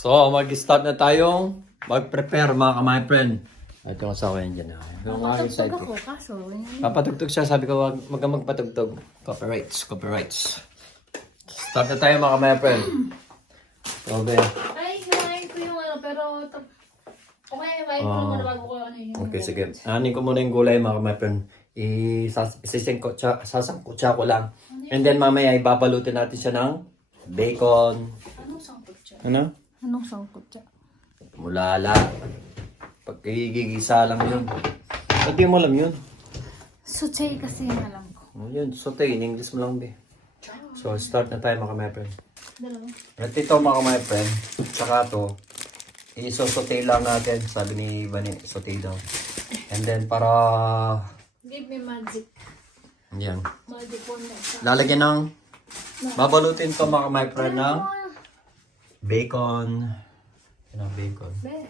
So, mag-start na tayong mag-prepare mga my friend. Ito yung asawa yan dyan. Yung mga Papatugtog excited. ako, kaso yun. Papatugtog siya, sabi ko wag kang magpatugtog. Copyrights. Start na tayo mga my friend. So, be. Ay, hiwain ko yung ano, pero... Okay, hiwain ko muna bago ko ano yun. Okay, sige. Anin ko muna yung gulay mga my friend. Sasangkot siya ko lang. And then mamaya ibabalutin natin siya ng bacon. Anong sangkot siya? Ano? Anong sangkot siya? Mulala. Pagkigigisa lang yun. Ba't di mo alam yun? Suchay kasi yung alam ko. Oh, yun, saute. In English mo lang, be. So, start na tayo mga my friend. Dalawa. At ito mga my friend, tsaka to, isosote lang natin. Sabi ni Bani, sote daw. And then, para... Give me magic. Yan. Magic one na siya. Lalagyan ng... Babalutin to mga my friend ng bacon. Yan ang bacon. Be.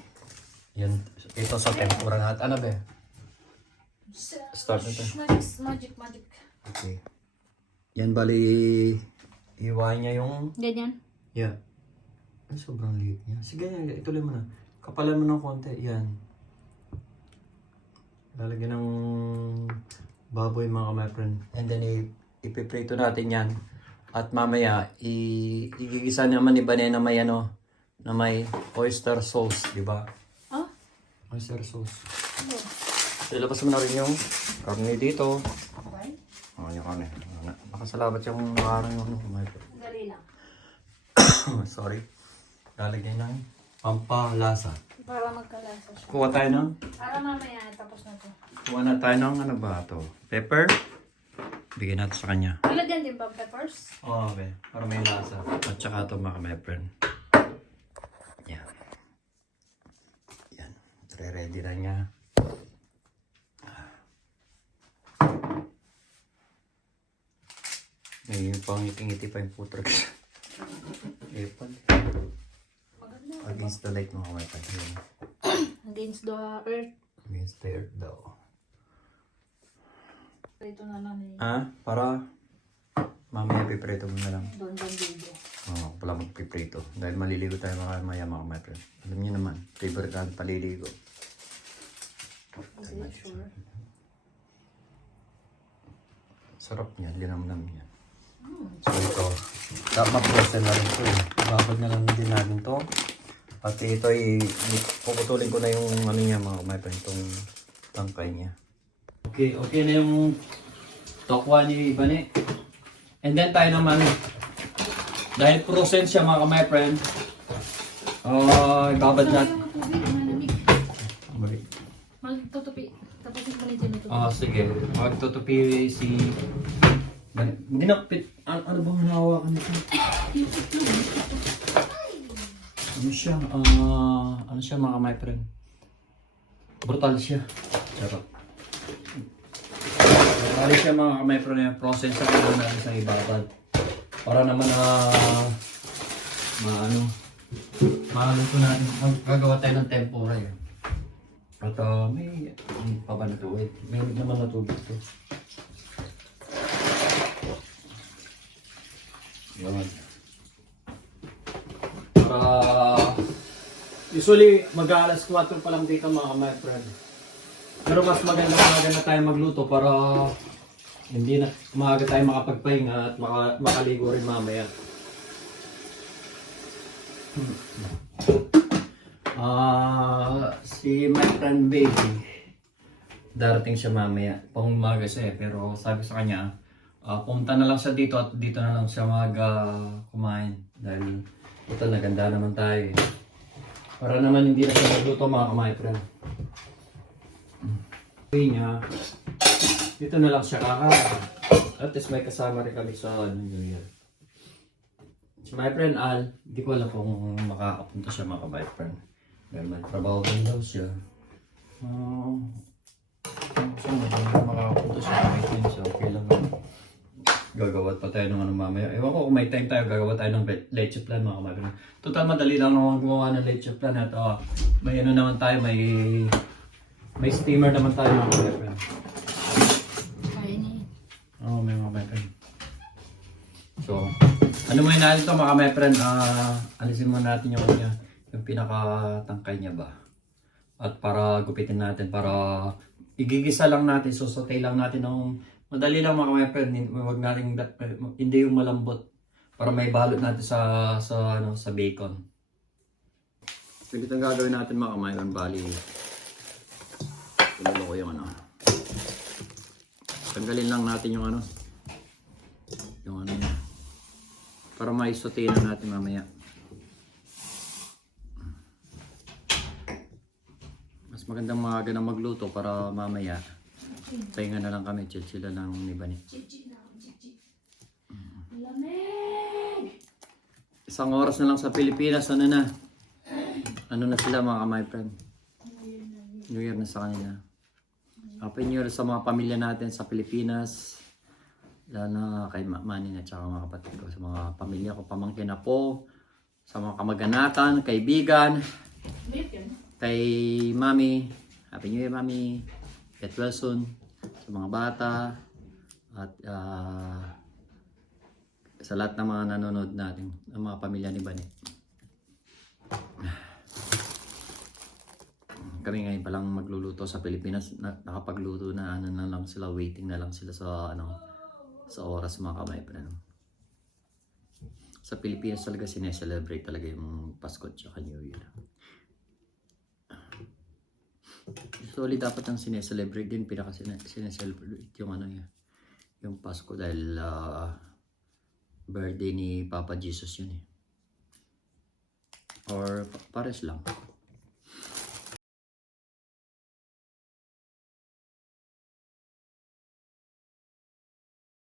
Yan. Ito sa tempura natin. Ano, be? Start na to. Magic. Okay. Yan bali, iwain niya yung... Ganyan? Yeah. Ay, sobrang liit niya. Sige, ituloy mo na. Kapalan mo ng konti. Yan. Lalagyan ng baboy mga my friend. And then, ipiprito natin yan. At mamaya, igigisa naman ni Banay na may ano, na may oyster sauce, di ba? Oh? Oyster sauce. So, ilabas mo na rin yung karne dito. Okay. Oh, yung karne. Nakasalabat yung nakarang yung my friend. Dali lang. Sorry. Lalagyan ng pampalasa. Para magkalasa siya. Kuha tayo ng... Para mamaya tapos na to. Kuha na tayo ng ano ba ito? Pepper. Bigyan natin sa kanya. Ilagyan din ba peppers? Oo, okay. Para may lasa. At saka ito mga my friend. Yan. Yan. Ready na niya. May pangiti-ngiti pa yung putrag. Ipad. Against the light mga my friend. Yan. Against the earth. Against the earth daw. Ito na lang eh. Para mamaya piprito mo na lang. Doon video. Oo, pala magpiprito. Dahil maliligo tayo mamaya mga my friend. Alam niyo naman, favorite natin paliligo. Is it sure? Sarap niya, linamnam niya. So ito, maprosen na rin ito eh. Babad na lang din natin to. At ito ay, puputulin ko na yung ano niya mga my friend, itong tangkay niya. Okay na yung tokwa ni Bani. And then tayo naman, dahil frozen siya mga my friend, ibabad natin. Yung tubig, malamig. Magtutupi. Tapos yung panitin ito. Sige. Magtutupi si... Ginapit. Ano bang hinahawakan nito? Ano siya mga my friend? Brutal siya. Charot. Brutal siya mga my friend. Yung process sa kailangan natin sa ibabad. Para naman maluto natin. Gagawa tayo ng tempura yun. At may pa ba na ito? Wait, meron naman na tubig ito. Yan. Para... Usually, mag-aalas 4 pa lang dito mga my friend. Pero mas maganda na tayo magluto para hindi na maaga tayo makapagpahinga at makaligo rin mamaya. Si my friend baby, darating siya mamaya, pang umaga siya pero sabi sa kanya, pumunta na lang siya dito at dito na lang siya kumain dahil ito naganda naman tayo eh. Para naman hindi na siya magluto mga my friend. Niya, dito na lang siya kakain. At least may kasama rin kami sa New Year. Si my friend Al, hindi ko alam kung makakapunta siya mga my friend. Dahil may trabaho din daw siya. So, makakapunta siya kahit yun siya. Okay lang naman. Gagawa pa tayo ng ano mamaya. Ewan ko kung may time tayo, gagawa tayo ng leche plan mga my friend. Total madali lang naman gumawa ng leche plan. At may ano naman tayo, may steamer naman tayo mga my friend. Kaya niya yun. Oo, may mga my friend. So, ano mo natin ito mga my friend, alisin mo natin yung Yung pinakatangkay niya ba. At para gupitin natin, para igigisa lang natin, susutay lang natin ng madali lang mga friend, wag natin hindi yung malambot para may balot natin sa bacon. So ito ang gagawin natin mga kamayan, bali ilulo ko yung tanggalin lang natin yung niya para may sauté na natin mamaya. Mas magandang maaga na magluto para mamaya pahinga na lang kami, chill sila ng ni Bani. Lamig! Isang oras na lang sa Pilipinas, ano na sila mga my friend. New Year na sa kanila. Happy New Year sa mga pamilya natin sa Pilipinas. Lalo na kay Manny at saka mga kapatid ko, sa mga pamilya ko, pamangkin na po, sa mga kamag-anakan, kaibigan, kay Mami. Happy New Year, Mami. Get well soon. Sa mga bata at sa lahat ng mga nanonood natin, ang mga pamilya ni Bani. Kami ngayon palang magluluto sa Pilipinas, nakapagluto na na lang sila, waiting na lang sila sa sa oras mga kamay pa. Sa Pilipinas talaga sineselebrate talaga yung Pasko at saka New Year. Usually dapat ang sineselebrate din, sineselebrate yung yung Pasko dahil birthday ni Papa Jesus yun eh. Or pares lang.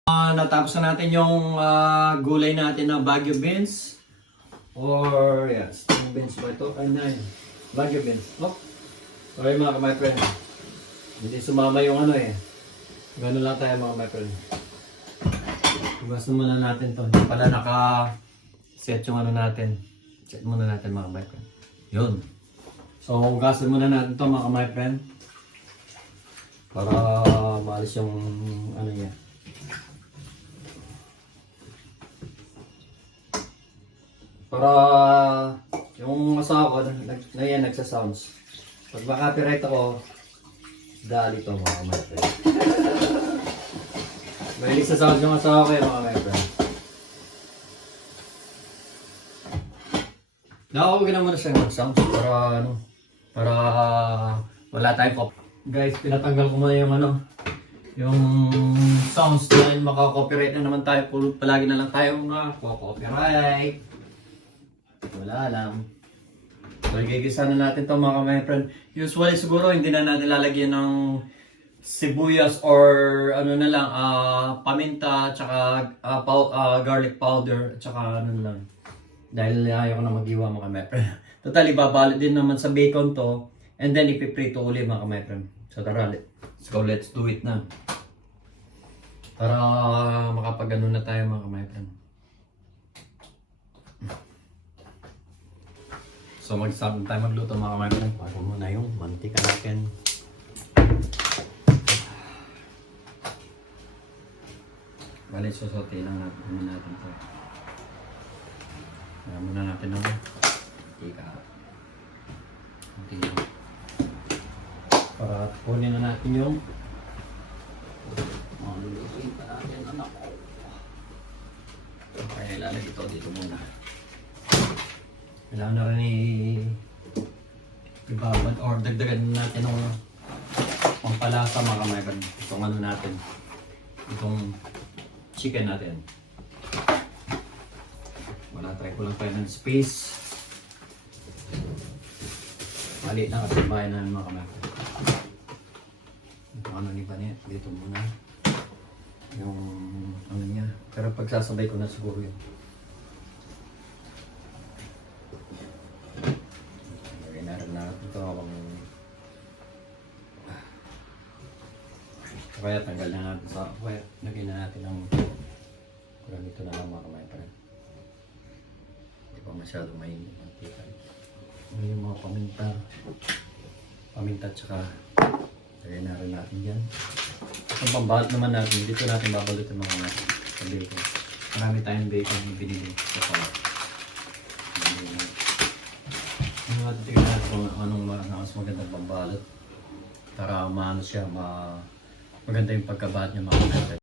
Natapos na natin yung gulay natin na Baguio beans. Or yes, yung beans ba ito? Ay na yun. Baguio beans. Oh. Sorry mga my friend. Hindi sumama yung Ganun lang tayo mga my friend. Hugasan muna natin to. Hindi pala naka-set yung natin. Set muna natin mga my friend. Yun. So hugasan muna natin to mga my friend. Para maalis yung niya. Para yung asawa ko nagsasounds. Pag ma-copyright ako, dali to mga my friend. May nagsasounds yung asawa ko mga my friend. Nakakawag na muna siya mag-sounds para wala tayong copy. Guys, pinatanggal ko muna yung sounds dahil maka-copyright na naman tayo. Palagi na lang tayo copyright. Wala lang. So, igigisa na natin ito mga my friend. Usually siguro hindi na natin lalagyan ng sibuyas or paminta, tsaka garlic powder, tsaka lang. Dahil ayaw ko na mag-iwa mga my friend. Total, ibabalot din naman sa bacon to. And then ipiprito ulit mga my friend. So tara, let's do it na. Para makapag-ano na tayo mga my friend. So mag-start tayo magluto mga my friend. Pagod muna yung mantika natin. Balik, sosote lang natin ito. Kaya muna natin ng mantika. Okay. Para kunin na natin yung lulutuin pa natin anak ko. Kaya ilalagay ito dito muna. Kailangan na rin ibabad or dagdagan natin ng pampalasa mga kamayan. Itong natin. Itong chicken natin. Wala, try ko lang tayo ng space. Maliit na kasi bahay na mga kamayan. Itong ni Bani, dito muna. Yung niya. Pero pagsasabay ko na siguro yun. Ito habang kaya tanggal na natin sa lagyan na natin ng kurang dito na lang mga kamay pa rin. Hindi pa masyadong mainit ang tika. Yung mga paminta tsaka lagyan na rin natin dyan. Ang pambalot naman natin, dito natin babalot yung mga bacon. Marami tayong bacon yung binili sa pala. kung anong mas magandang pambalot para maano siya, maganda yung pagkabat niya mga kapatid.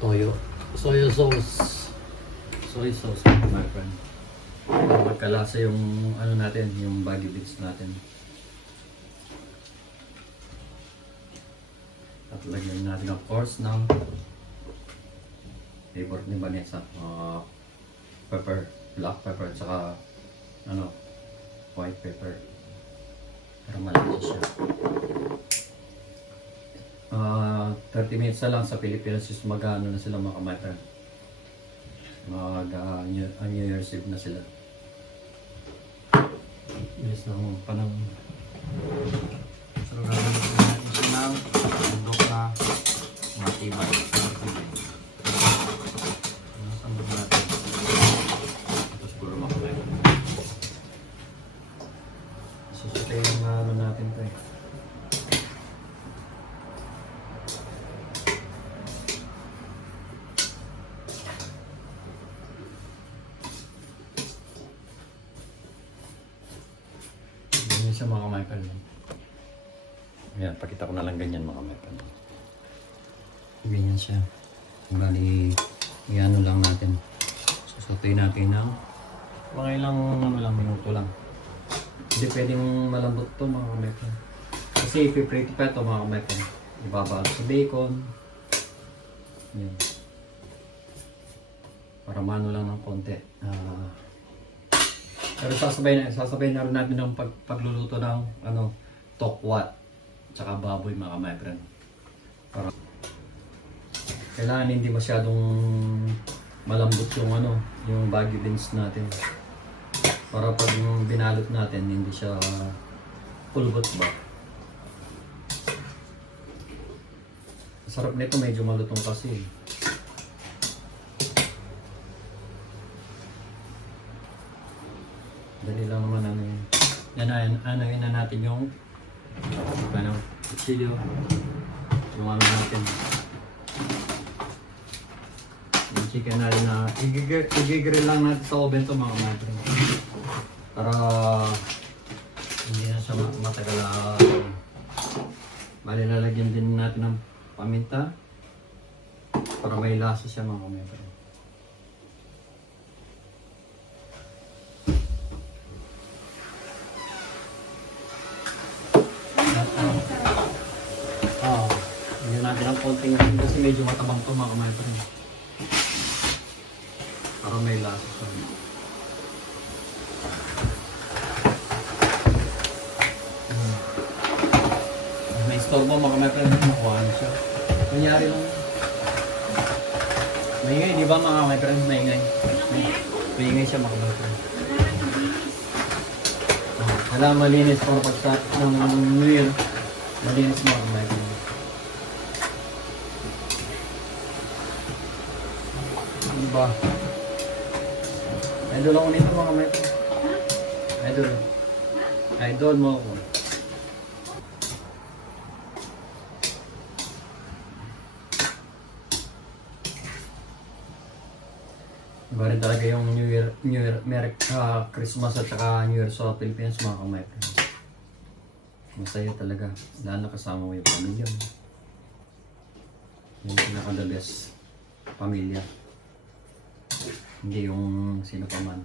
Toyo, soy sauce, my friend. Magkalasa yung ano natin, yung baggy beans natin. At lagyan natin of course ng favorite ni Vanessa, pepper, black pepper, tsaka ano, white pepper para malasa siya. 30 minutes na lang sa Pilipinas is mag-ano na sila mga kamay. New Year's Eve na sila. Yes, ang panang so gagawin natin siya ng bundok na matibay. Nasambog natin. Ito siguro makamay. Susutay yung ano natin ito eh. Ganyan siya mga kamay. Ayan, pakita ko na lang ganyan mga kamay. Ganyan siya. Bali, i-ano lang natin. Susutay natin ng mga ilang ano lang, minuto lang. Hindi pwedeng malambot to mga kamay. Kasi ipiprito pa ito mga kamay. Ibabalo sa bacon. Yan. Para mano lang ng konti. Pero sasabay na rin natin ng pagluluto ng ano, tokwat tsaka baboy mga my friend. Para kailangan hindi masyadong malambot yung ano, yung baggy beans natin. Para pag binalot natin hindi siya pulbot ba. Sarap nito, medyo malutong kasi. Dali lang naman ano yun. Yan na natin yung kutsilyo. Yung ano natin. Yung chicken natin na i-grill lang natin sa oven to mga natin. Para hindi na siya matagal na lalagyan din natin ng paminta. Para may lasa siya mga natin. Hindi natin ang konting kasi medyo matabang ito mga kamay pa rin. Para may lasa siya. May store mo mga kamay pa rin. Makuhaan siya. Nangyari lang. Maingay, di ba mga kamay pa rin? Maingay. Maingay siya mga kamay pa rin. Alam, malinis para pag-start ng New Year. Malinis mga kamay pa rin. Diba? Idol ako nito mga kamay ko. Idol. Idol mo ako. Iba rin talaga yung New Year, Christmas at saka New Year sa Pilipinas mga kamay ko. Masaya talaga. Lalo na kasama mo yung pamilya mo. Yung pinaka-the best pamilya. Hindi yung sino pa man.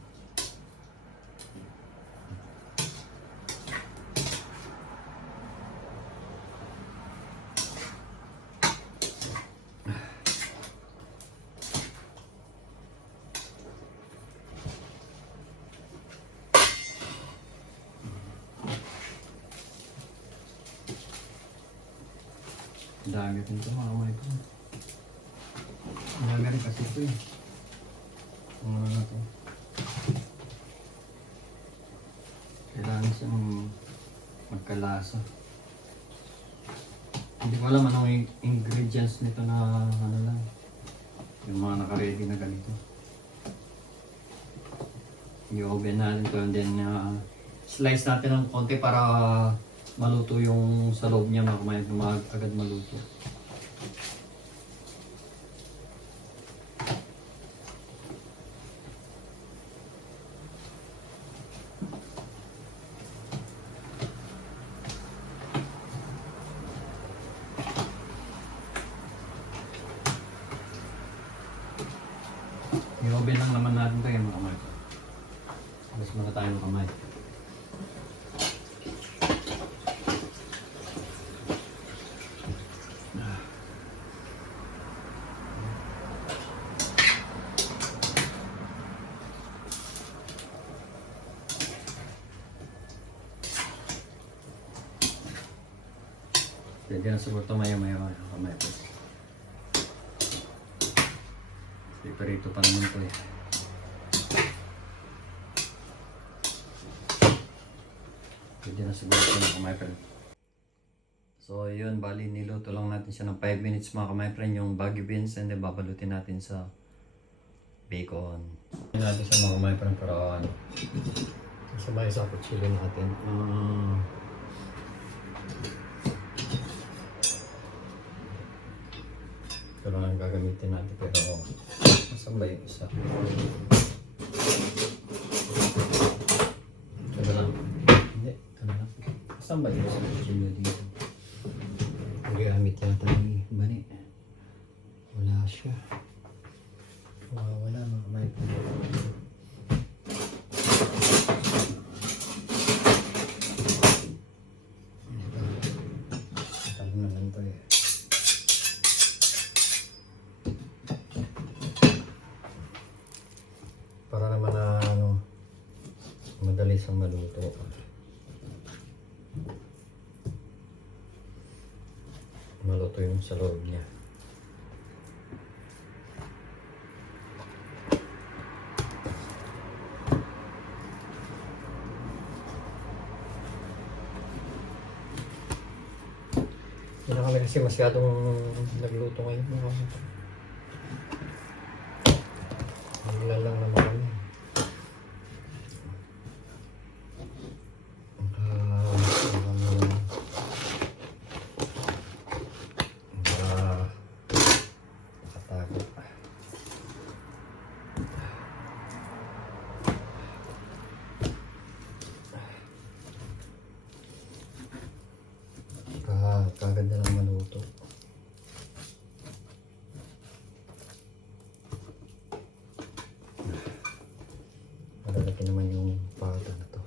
Dami rin ito mga kamay ko. Dami rin kasi ito eh. Ano na ito? Kailangan siyang magkalasa. Hindi ko alam anong ingredients nito na ano lang. Yung mga naka-ready na ganito. I-oven natin ito and then slice natin ng konti para maluto yung sa loob niya agad maluto. I-oven lang naman natin ito yung mga kamay ko. Alas muna tayo ng kamay. Pwede na siguro ito maya-maya ang kamay ko. Piperito pa naman ito eh. Pwede na siguro ito mga kamay friend. So yun, bali niluto lang natin siya ng 5 minutes mga kamay friend, yung baggy beans, and then babalutin natin sa bacon. Hindi natin sa mga kamay friend para ano, sabay sa kutsilo natin. Ito lang ang gagamitin natin, pero masang ba yung isa? Ito na lang. Hindi, ito na lang. Masang ba yung isa kutsilo dito? Gamit yata ni Bani. Wala siya. Wala mga may talo na lang ito eh. Para naman na ano, madali sa maluto. Maluto yung sa loob niya. Hindi na kami kasi masyadong nagluto ngayon. Bigla lang naman kami. Kaganda lang maluto. Malalaki naman yung pata na to.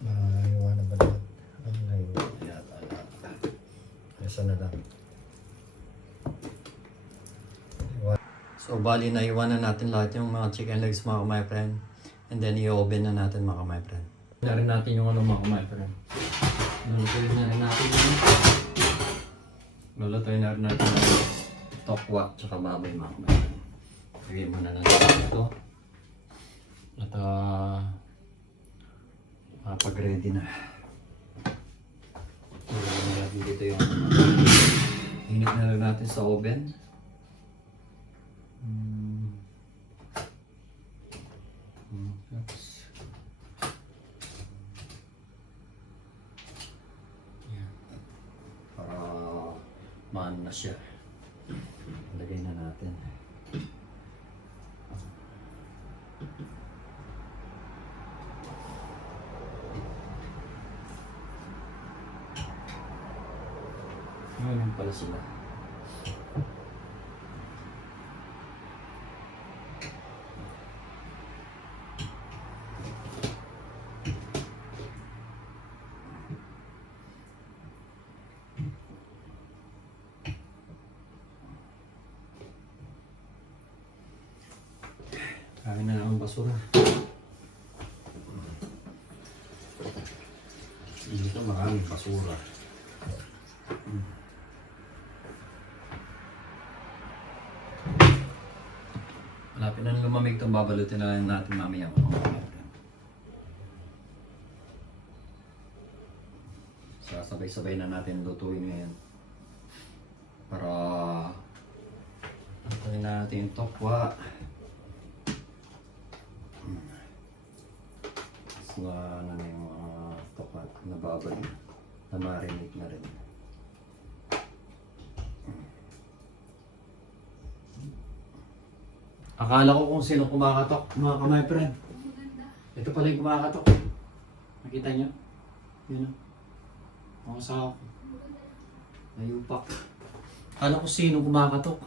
Naiwan na ba lahat? Ano na yun? Isa na lang. So bali na iwanan natin lahat yung mga chicken legs mga kamay friend. And then i-oven na natin mga kamay friend. Na rin natin yung ano mga kamay friend. Lulutuin na rin natin yung lulutuin na rin natin yung tokwa tsaka baboy mga kamay friend. Lagay muna natin ito. At pag ready na. Lagay na natin dito yung init na rin natin sa oven. Para maano na siya. Lagay na natin. Ngayon pala sila. Kaya na ang basura. Dito maraming basura. Malapit na lumamig itong babalutin na natin mamaya. Sasabay-sabay na natin lutuin ngayon. Para lutuin na natin yung tokwa. Na yung mga tokwa na babal na marinate na rin. Akala ko kung sino kumakatok, mga kamay friend. Ito pala yung kumakatok. Nakita niyo? Yun o. Mga sa nayupak. Kala ko sino kumakatok.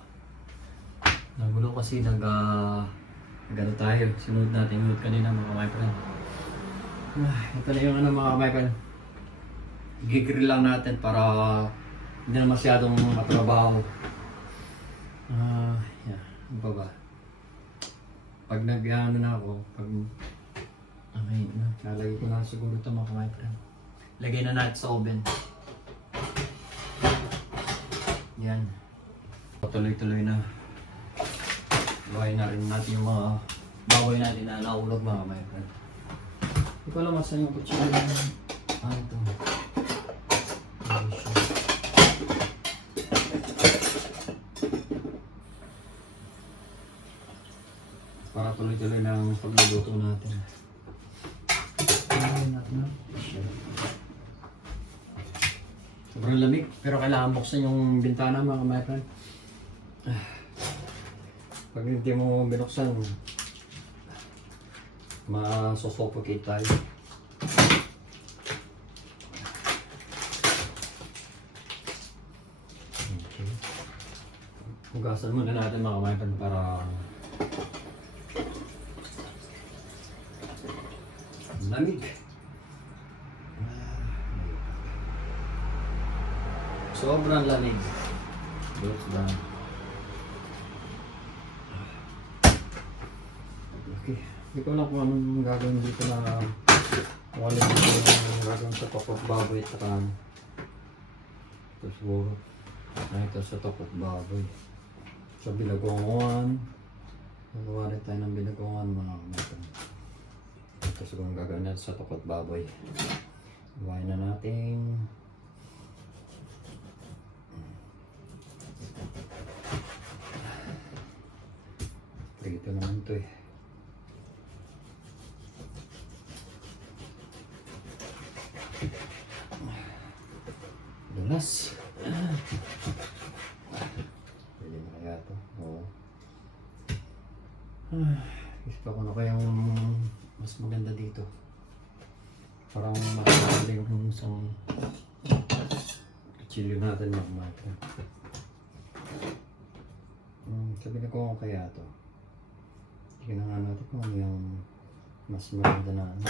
Nagulo kasi nag-ano tayo. Sinunod natin yung kanina mga my friend. Ito na yung mga my friend. Gigrill lang natin para hindi na masyadong matrabaho. Yeah. Ano pa ba? Pag nag-ano na ako, okay na. Lalagay ko na siguro ito mga my friend. Lagay na natin sa oven. Yan. Tuloy-tuloy na. Luwain na rin natin yung mga baboy natin na naulog mga my friend. Hindi ko alam masan yung kutsara. Ito. Para tuloy-tuloy na ang pagluluto natin. Sobrang lamig, pero kailangan buksan yung bintana mga my friend. Pag hindi mo binuksan, masusuffocate tayo. Okay. Hugasan muna natin mga my friend para lamig. Sobrang lamig. Looks down. Okay. Hindi ko alam kung anong gagawin dito na kung alin dito yung gagawin sa tokok baboy at saka ito siguro. Ito sa tokok baboy. Sa bilagongan. Nagawa rin tayo ng bilagongan mga kapatid. Ito siguro ang gagawin natin sa tokok baboy. Iwain na natin. Ito naman ito eh. Dulas. Pwede na kaya ito. Oo. Gusto ko na kayang mas maganda dito. Parang makakali yung isang kutsilyo natin magmata. Sabi na ko kaya ito. Tingnan nga natin kung ano yung mas maganda na ano.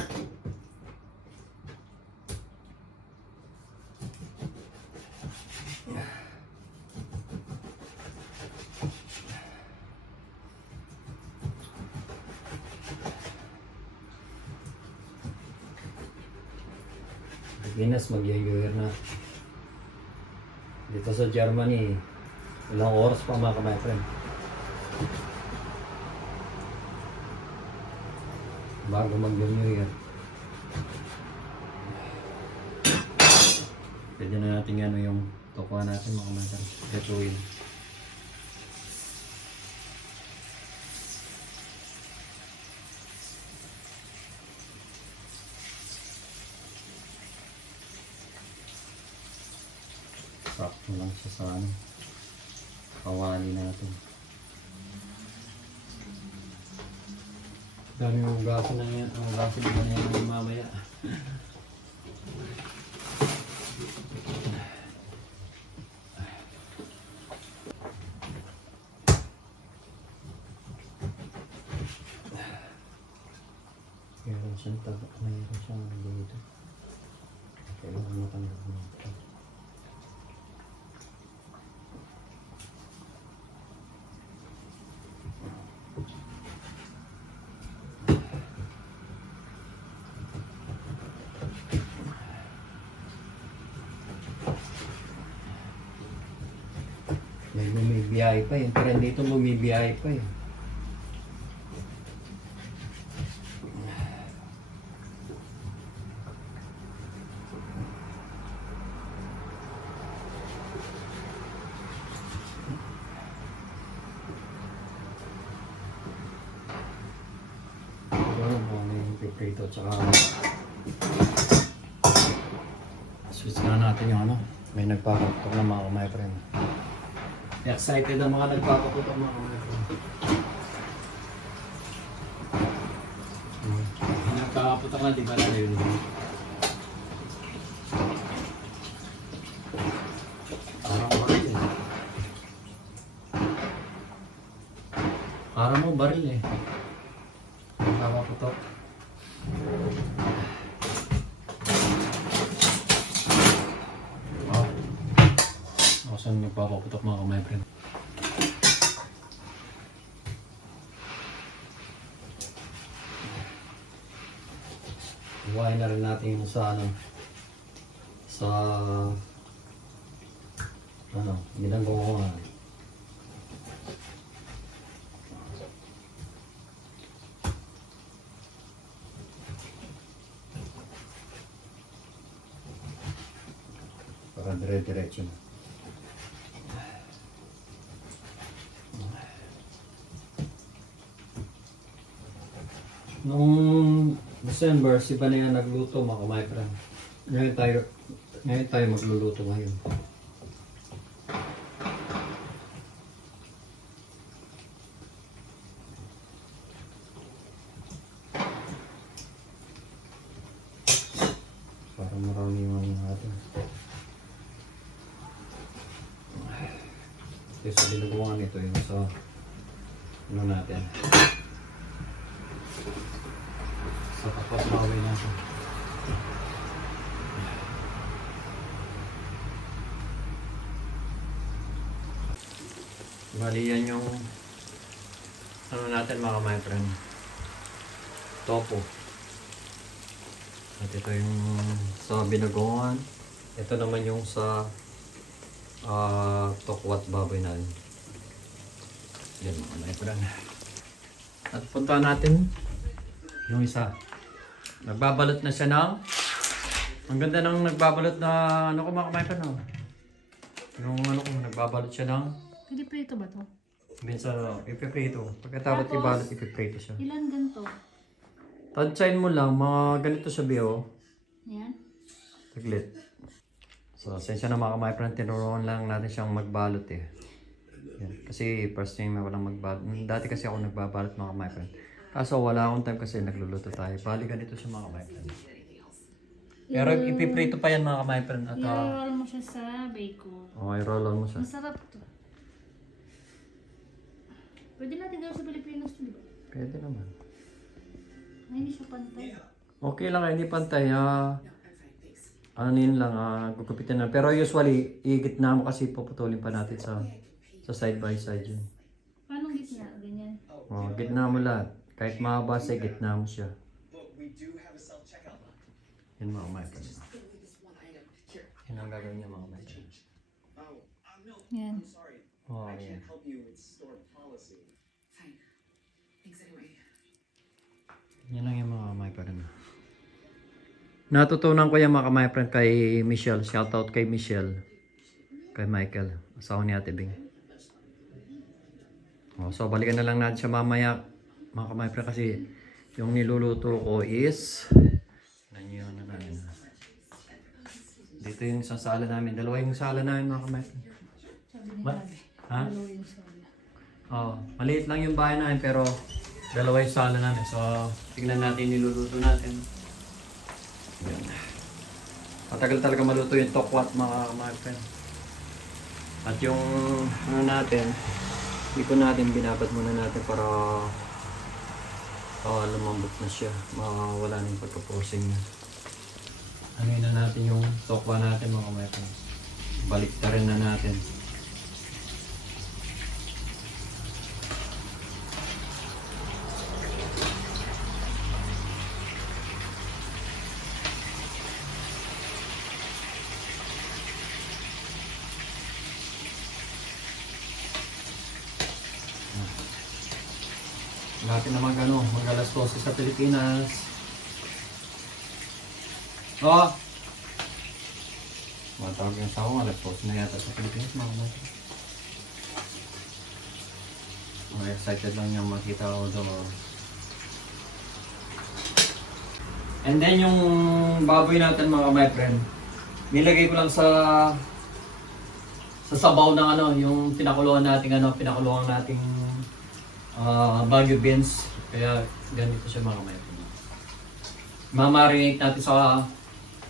Pilipinas, mag-year na. Dito sa Germany, ilang oras pa mga my friend. Bago mag-New Year. Pwede na natin ano yung tokuha natin mga my friend. Gatuin. Sakto lang siya sa ano, kawali natin. Dami yung hugasan na yan, ang hugasan na yan mamaya. Meron siyang taga, mayroon siyang dito. Kailangan matanggal nito. May bumibiyay pa yun, pero dito bumibiyay pa yun. Prito tsaka switch na natin yung ano, may nagpapaputok na mga my friend. Excited ang mga nagpapaputok mga my friend. Nagpapaputok na, di ba na yun? baril eh. Nakaputok. Wow. Ako saan nagpapaputok mga kamay friend. Iwain na rin natin yung sa ano. Sa ano, ginagawa. Para dire-diretso na. Noong December, si Banaya nagluto mga my friend. Ngayon tayo magluluto ngayon. Parang marami yung ano natin. Yung sa dinuguan nito yung sa ano natin. Sa tapos mawin natin. Bali yan yung ano natin mga my friend. Topo. At ito yung sa binagoongan. Ito naman yung sa tokwat baboy natin. Yan mga my friend. At punta natin yung isa. Nagbabalot na siya ng ang ganda ng nagbabalot na ano ko mga my friend. No? Yung ano ko nagbabalot siya ng Hindi prito ba to? minsan ipiprito. Pagkatapos ibalot ipiprito siya. Ilan ganito? Tadsain mo lang, mga ganito sa bio. Yan. Taglit. So, sensya na mga my friend, tinuruan lang natin siyang magbalot eh. Yan. Kasi first time ako lang magbalot. Dati kasi ako nagbabalot mga my friend. Kaso wala akong time kasi nagluluto tayo. Bali ganito siya mga my friend. Pero ipiprito pa yan mga my friend. At I-roll mo siya sa bacon. i-roll on mo siya. Masarap to. Pwede natin gawin sa Pilipinas to, di ba? Pwede naman. Ay, hindi siya pantay. Okay lang, hindi pantay. Ano yun lang, gugupitin na. Pero usually, igitna mo kasi puputulin pa natin sa side by side yun. Paano gitna? Ganyan. Gitna mo lahat. Kahit mahaba sa gitna mo siya. Yan mga my friend. Yan ang gagawin niya mga my friend. Yan. Yan. Yan lang yung mga my friend. Natutunan ko yung mga my friend kay Michelle. Shoutout kay Michelle. Kay Michael. Asawa ni Ate Bing. So balikan na lang natin siya mamaya. Mga my friend kasi yung niluluto ko is dito yung isang sala namin. Dalawa yung sala namin mga my friend. Ha? Maliit lang yung bahay namin pero dalawa yung sala namin. So, tingnan natin niluluto natin. Yan. Matagal talaga maluto yung tokwat mga friend. At yung ano natin, iko natin, binabad muna natin para lumambot na siya. Mawala na yung pagka-forcing niya. Ano na natin yung tokwa natin mga friend. Balik na rin na natin. Natin naman mag-alas 12 sa Pilipinas. Matawag yung sa akong alas 12 na yata sa Pilipinas mga mga. Excited lang niya makita ako doon. And then yung baboy natin mga my friend, nilagay ko lang sa sabaw ng yung pinakuluan nating Baguio beans. Kaya ganito siya mga my friend. Mamarinate natin sa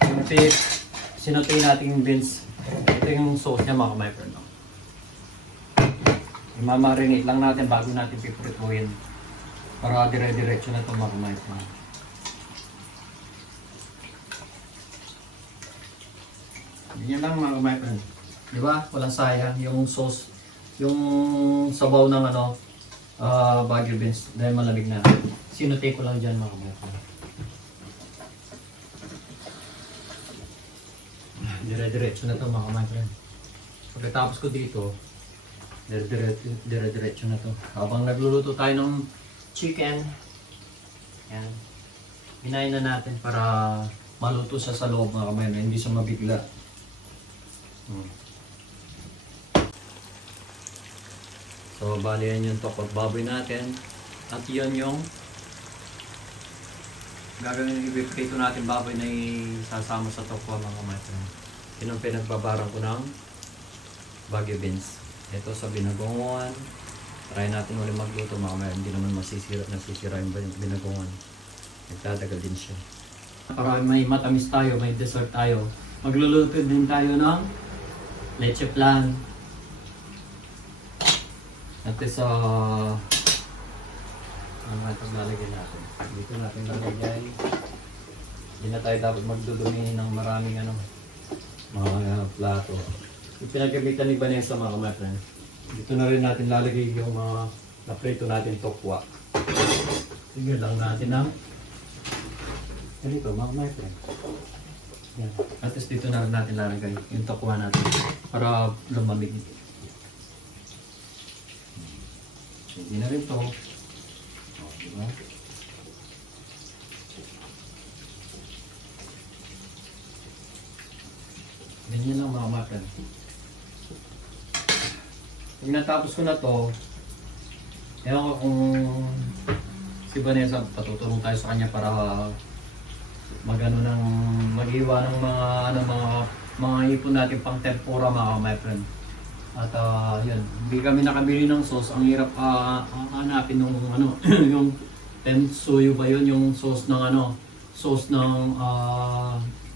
yung sinutay nating beans. Ito yung sauce niya mga my friend. Mamarinate lang natin bago natin piprituhin. Para dire-diretso na ito mga kamaitran. Ganyan lang mga kamaitran. Di ba? Walang sayang. Yung sauce, yung sabaw ng Baguio beans dahil malamig na. Sinutay ko lang dyan mga kamaitran. Dire-diretso na ito mga kamaitran. Pagkatapos ko dito, dire-diretso na ito. Habang nagluluto tayo ng chicken, yan. Hinayin na natin para maluto siya sa loob mga kamaitran, hindi siya mabigla. So, bali yan yung tokot baboy natin. At yun yung gagawin yung ipiprito natin baboy na isasama sa tokwa mga kamaitran. Yun ang pinagbabarang ko ng Baguio beans. Ito sa binagongon. Try natin ulit magluto mga kamaitran. Hindi naman nasisira yung binagongon. Nagtatagal din siya. Para may matamis tayo, may dessert tayo. Magluluto din tayo ng leche flan. At sa ano itong lalagyan natin? Dito natin lalagyan. Hindi na tayo dapat magdudumi ng maraming mga plato. Yung pinagamitan ni Vanessa mga kamaitran. Dito na rin natin lalagay yung mga naprito natin tokwa. Sige lang natin ng ganito mga kamaitran. Yan. At least dito na rin natin lalagay yung tokwa natin para lumamig. Hindi na rin ito. Diba? Ganyan lang mga kamaitran. Pag natapos ko na to, ewan ko kung si Vanessa, patutulong tayo sa kanya para mag-iwa ng mga ipon natin pang tempura mga kamaitran. At yun, hindi kami nakabili ng sauce. Ang hirap hanapin nung yung tensuyo ba yun, yung sauce ng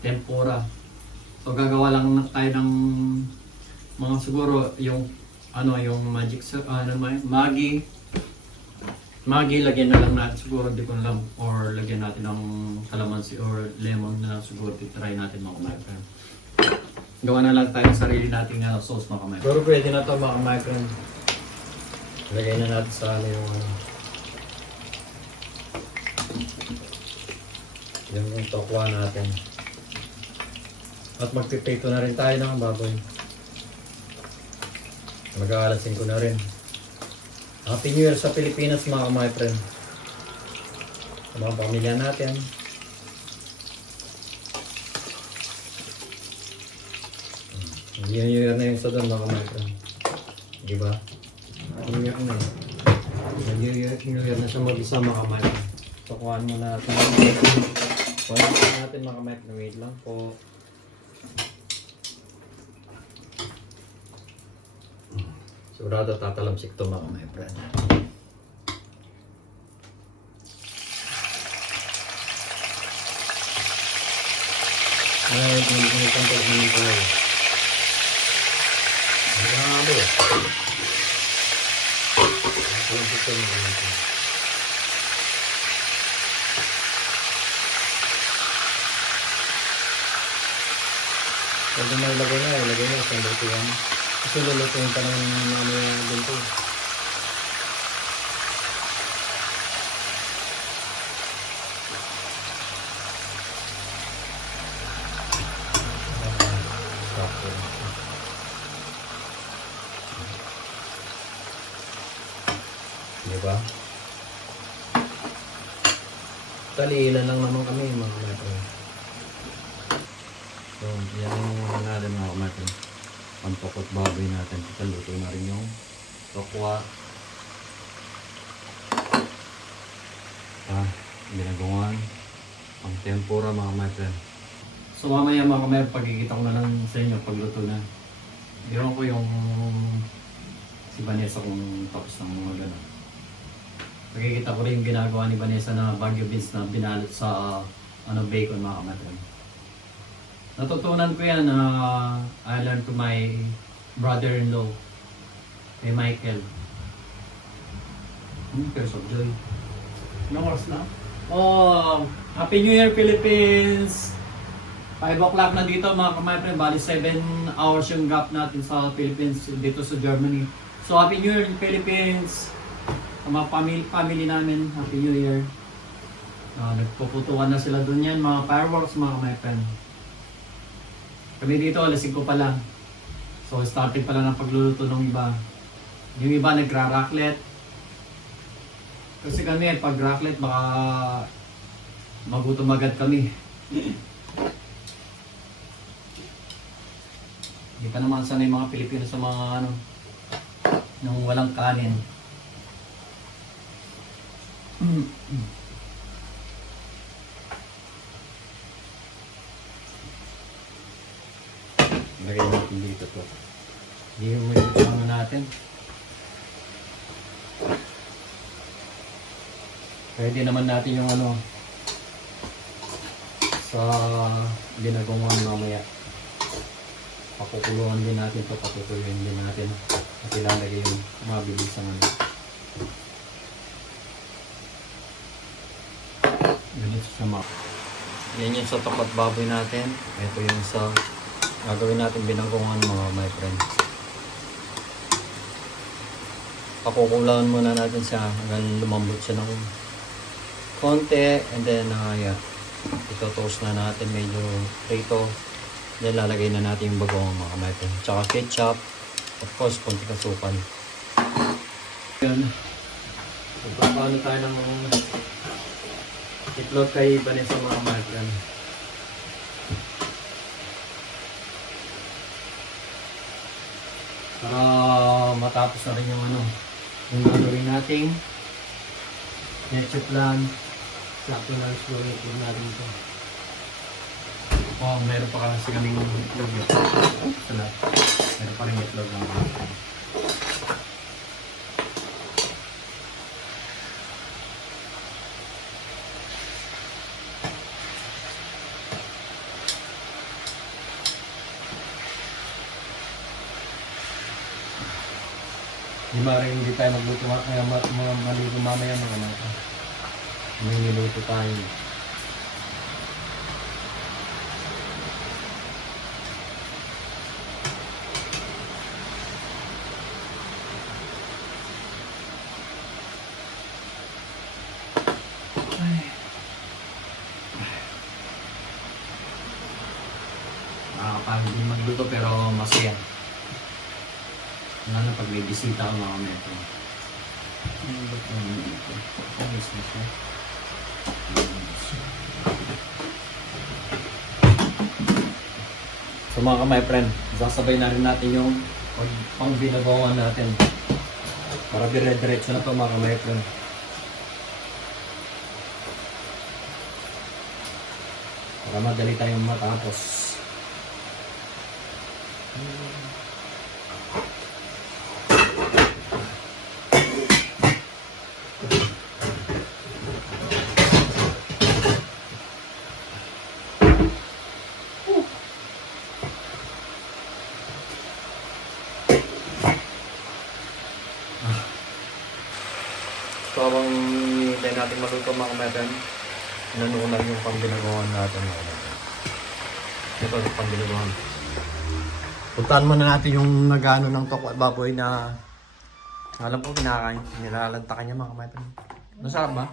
tempura. So gagawa lang tayo ng mga siguro yung Maggi, lagyan na lang natin siguro, di ko lang, or lagyan natin ng calamansi or lemon na lang siguro, titry natin mga kamaitran. Gawa na lang tayo ng sarili nating sauce mga kamaitran. Pero pwede na ito mga kamaitran. Lagay na natin sa yung tokwa natin. At magpiprito na rin tayo ng baboy. Mag-aalasin ko na rin. Happy New Year sa Pilipinas mga kamaitran. Sa mga pamilya natin. New Year na yung sa doon mga kamaitran. Diba? New Year na yun. New Year na siya mag-isa mga kamaitran. Tukuhan mo natin. Tukuhan natin mga kamaitran. Wait lang po. Sigurado tatalamsik ito mga kamaitran. Ay, pinipang ko naman tayo. Grabe. Tatalamsik ito mga kamaitran. Pwede na ilagay na isang lutuan. Kasi lulutuin pa ng ganito. Diba? Talilan lang naman kami mga kamaitran. So, yan yung natin mga kamaitran. Ang tokot baboy natin. Luto na rin yung tokwa. Binagongan. Ang tempura mga kamaitran. So mamaya mga kamaitran, pagkikita ko na lang sa inyo pagluto na. Ewan ko yung si Vanessa kung tapos ng mga gano'n. Pagkikita ko rin yung ginagawa ni Vanessa na Baguio beans na binalot sa bacon mga kamaitran. Natutunan ko yan, I learned to my brother-in-law, kay Michael. Tears of Joy. Anong oras na? Oh, Happy New Year Philippines! 5 o'clock na dito mga my friend. Bali 7 hours yung gap natin sa Philippines dito sa Germany. So Happy New Year Philippines! Sa mga family namin, Happy New Year. Nagpuputukan na sila dun yan, mga fireworks mga my friend. Kami dito, alas 5 pa lang. So starting pa lang ng pagluluto ng iba. Yung iba nagra-raclette. Kasi kami, pag raclette, baka magutom agad kami. Hindi pa naman sanay mga Pilipino sa mga ano, nung walang kanin. Lagay natin dito to. Hindi mo yung natin. Pwede naman natin yung ano sa ginagawa mamaya. Pakukuluan din natin to, pakukuluan din natin. At ilalagay yung mabilis ang ano. Ganito siya ma. Yan yung sa tapat baboy natin. Ito yung sa gagawin natin binangkungan mga my friend. Pakukuluan muna natin siya hanggang lumambot siya ng konti, and then ito toast na natin medyo prito. Then lalagay na natin yung bagong mga my friend. Tsaka ketchup, of course konti kasukan. Yan. Magpapaano tayo ng itlog kay Vanessa mga my friend. Para matapos na rin yung ano, yung gagawin nating ketchup lang. Sakto na siguro itlog natin ito. Oh, meron pa kasi kaming itlog yun. Salat. Meron pa rin itlog lang. Hindi tayo magluto maligo mamaya mga natin. May niluto tayo. Nakakapagod din magluto pero masaya. Lalo pag may bisita ko mga meto. Ano ba ito? Ayos na siya. So mga my friend, sasabay na rin natin yung pang binabawan natin. Para dire-diretso na ito mga my friend. Para madali tayong matapos. So habang hinihintay natin maluto mga meron, nanuunan yung pambinagawan natin. Ito yung pambinagawan. Puntaan muna natin yung nagano ng tokwa at baboy na alam ko kinakain. Nilalantakan niya mga meron. Masarap ba?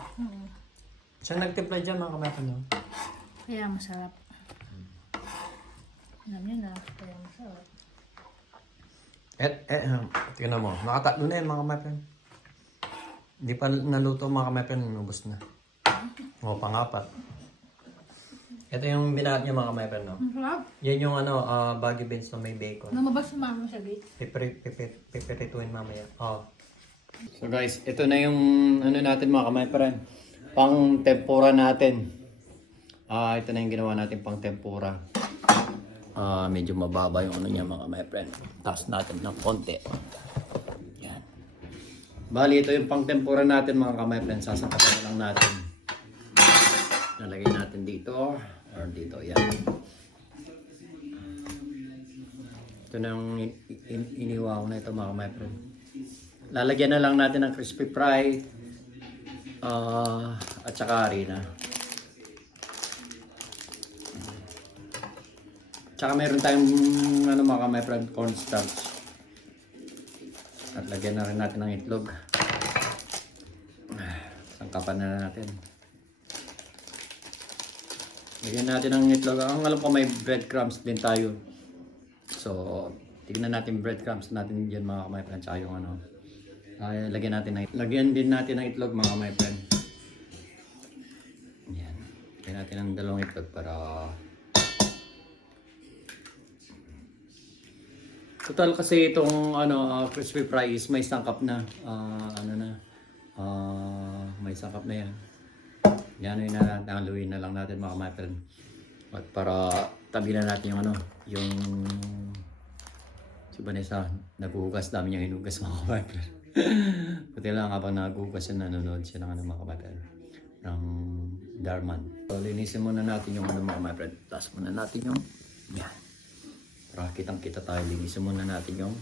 Siyang nagtimpla dyan mga meron. Kaya masarap. Alam niyo na, kaya masarap. Tingnan mo. Nakatatlo na yan mga meron. Hindi pa naluto mga kamepen, inubos na. O, pang-apat. Ito yung binahat niya mga kamepen, no? Masarap. Yan yung ano, baggy beans na may bacon. Namabas si mama sa gate. Pipirituin mamaya. Oh. So guys, ito na yung ano natin mga kamepen. Pang tempura natin. Ito na yung ginawa natin pang tempura. Medyo mababa yung ano niya mga kamepen. Taas natin ng konti. Bali, ito yung pang tempura natin mga kamay friends. Sasakatan lang natin. Nalagay natin dito. Or dito, yan. Ito na yung iniwa ko na ito mga kamay friends. Lalagyan na lang natin ng crispy fry. At saka harina. Tsaka meron tayong ano mga my friend, cornstarch. At lagyan na rin natin ng itlog. Sangkapan na natin. Lagyan natin ng itlog. Ang alam ko may breadcrumbs din tayo. So, tignan natin breadcrumbs natin dyan mga my friend. Tsaka yung ano. Lagyan din natin ng itlog mga my friend. Yan. Lagyan natin ng dalawang itlog para total kasi itong ano crispy fries may sangkap na may sangkap na yan. Yan yun na haluin na lang natin mga my friend. At para tabi na natin yung ano yung si Vanessa naghuhugas dami niyang hinugas mga my friend. Buti lang habang naghuhugas siya nanonood siya ng ano mga my friend ng Darman. So linisin muna natin yung ano mga my friend. Taas muna natin yung yan. Para kitang-kita tayo, linisin muna natin yung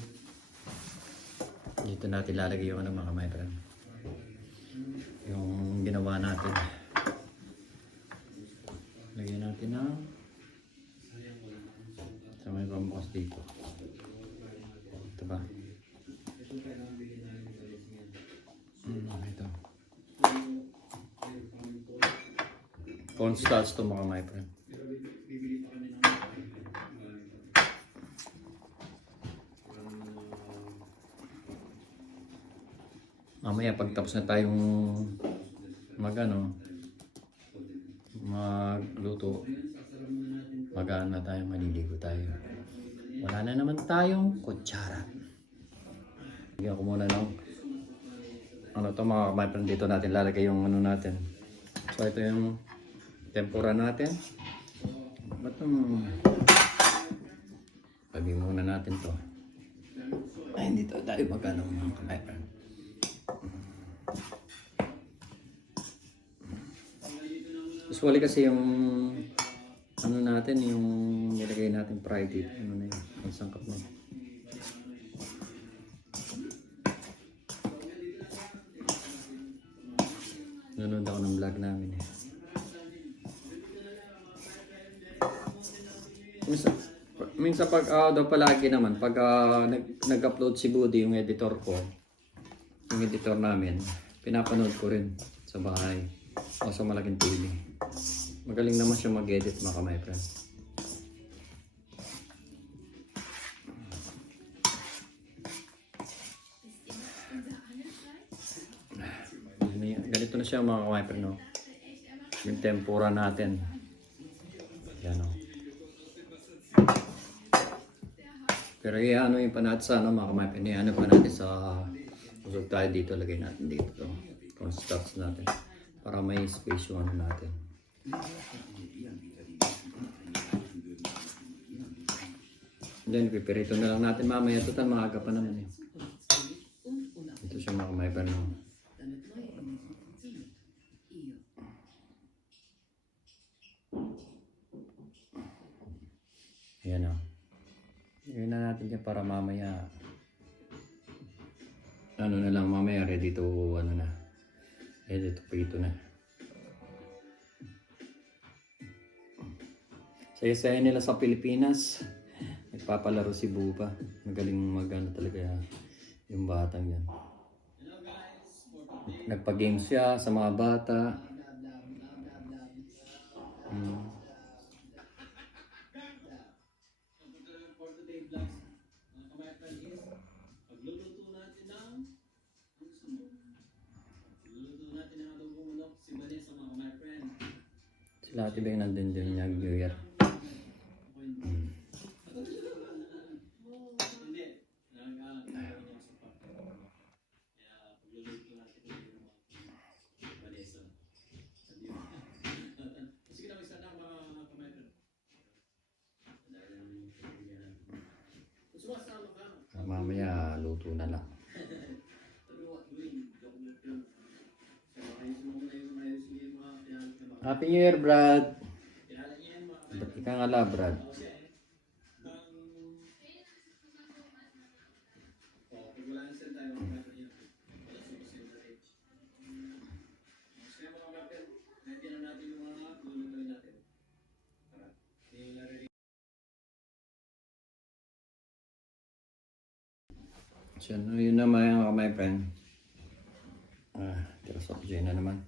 dito natin lalagay yung ano mga my friend. Yung ginawa natin. Lagyan natin ng sa may pambukas dito. Ito ba? Ito. Cornstarch to mga my friend. Mamaya pagtapos na tayong magluto, magaan na tayo, maliligo tayo. Wala na naman tayong kutsara. Bigyan ko muna ng ano to mga my friend, dito natin lalagay yung ano natin. So ito yung tempura natin. Tabi muna natin to. Ay, hindi to tayo magano mga my friend. Usually kasi yung ano natin, yung nilagay natin fried dito, ano na yun, ang sangkap na. Nanonood ako ng vlog namin eh. Minsan pag daw palagi naman, pag nag-upload si Buddy, yung editor ko, yung editor namin, pinapanood ko rin sa bahay o sa malaking TV. Magaling naman siya mag-edit mga my friend. Ganito na siya mga my friend, no? Yung tempura natin. Yan o. Pero ano yung pa natin sa ano mga my friend, ano pa natin sa usog tayo dito, lagay natin dito. Cornstarch natin. Para may space yung ano natin. Then pipirito na lang natin mamaya. Total maaga pa naman eh. Ito siya mga may banong. Ayan o. Ayan na natin yan para mamaya. Ano na lang mamaya, ready to ano na. Ready to prito na. Saya-saya nila sa Pilipinas. Nagpapalaro si Bupa. Magaling magano talaga yung batang yan. Nagpa-game siya sa mga bata. Sila Ate Beng nandun din niya New Year. Mamaya luto na lang. Happy New Year, Brad. Ba't ika nga la, Brad? So, yun naman my friend. Tira sa na naman.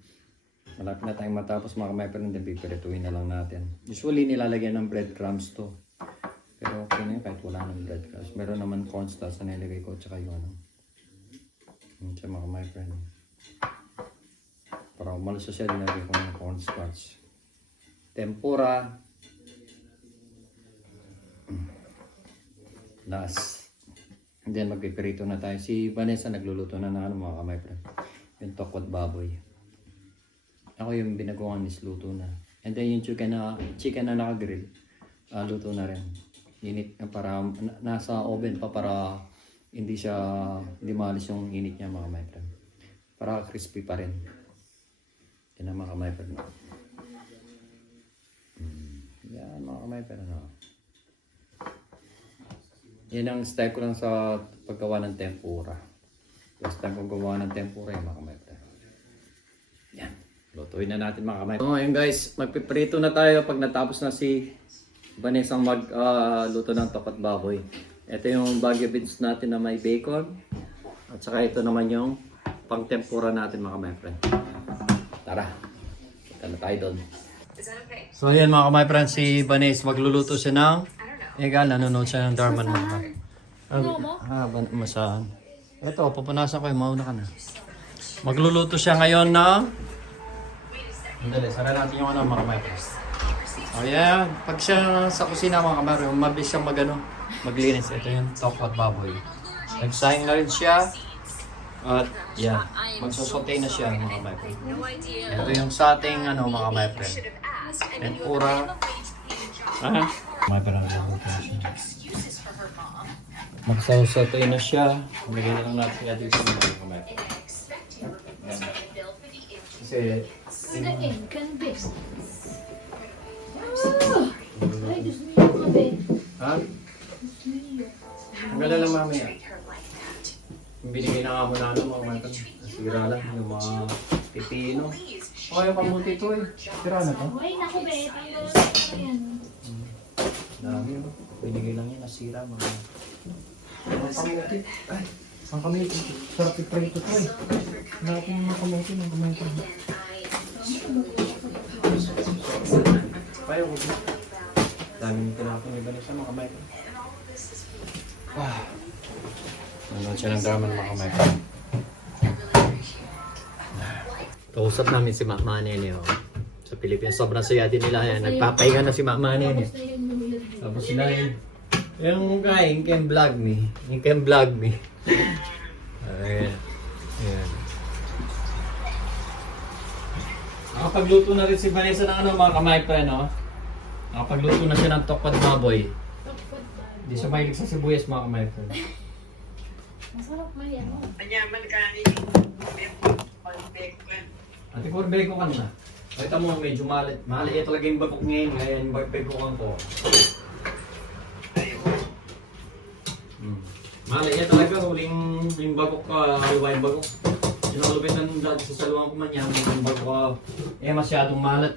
Malapit na tayong matapos mga my friend. Then pipirituin na lang natin. Usually nilalagyan ng breadcrumbs to. Pero okay na yun kahit wala ng breadcrumbs. Meron naman cornstarch na nilagay ko. Tsaka yung ano. Yun siya mga my friend. Para umalas siya nilagay ko ng cornstarch. Tempura. Last. And then magpipirito na tayo. Si Vanessa nagluluto na ng ano mga my friend. Yung tokwat baboy. Ako yung binaguan is luto na. And then yung chicken na naka-grill. Luto na rin. Init para nasa oven pa para hindi maalis yung init niya mga my friend. Para crispy pa rin. Yan ang mga my friend. Yan mga my friend. Yan ang style ko lang sa paggawa ng tempura. First time kong gawa ng tempura yung mga my friend. Yan. Lutuin na natin mga kamay. So ngayon guys, magpiprito na tayo pag natapos na si Vanessa magluto ng tokat baboy. Ito yung Baguio beans natin na may bacon. At saka ito naman yung pang tempura natin mga my friend. Tara, punta na tayo doon. So ayan mga kamay friend, si Vanessa magluluto siya ng nanonood siya ng Dharma naman. Masaan. Ito, pupunasan ko yung mauna ka na. Magluluto siya ngayon ng Dali, sara natin yung mga kamay-press. O yan, pag siya sa kusina mga kamay, mabilis siyang maglinis. Ito yung tokwat baboy. Nagsahing na rin siya. At yan, magsusote na siya mga kamay-press. Ito yung sa ating mga kamay-press. Tempura. Kamay-press na siya. Magsusote na siya. Lagyan na lang natin siya dito sa mga kamay-press. Kasi Can this? Ay, Diyos niyo kami. ha? Ang ganda lang mamaya. Yung binigay na nga mo na mga matan. Sira lang yung mga pipino. O yung kamuti ito Sira na to. Ay, naku be. Tanggal na yan. Dami binigay lang yun. Nasira mga kamuti. Ay, ang kamuti. Sarap iprito ito Hanapin yung mga kamuti. Payo ko. Daming tinapong iba na siya mga kamay ko. Nanood siya ng drama ng mga kamay ko. Kausap namin si Mama Nene sa Pilipinas. Sobrang saya din nila. Nagpapahinga na si Mama Nene. Tapos sila yung guy, yung can vlog me. Yung can vlog me. Ayan. Nakapagluto na rin si Vanessa ng mga kamay pa Nakapagluto na siya ng tokwat baboy. Hindi siya mahilig sa sibuyas mga kamay pa. Masarap man yan. Anyaman ka ni Ate ko, beko ka na. Kita mo medyo malit. Malit talaga yung bagok ngayon. Ngayon beko ka ko. Malit talaga. Huling bagok ka. Huling bagok. Sinalubit ng dati sa salawang ko man yan. Yung bago masyadong malat.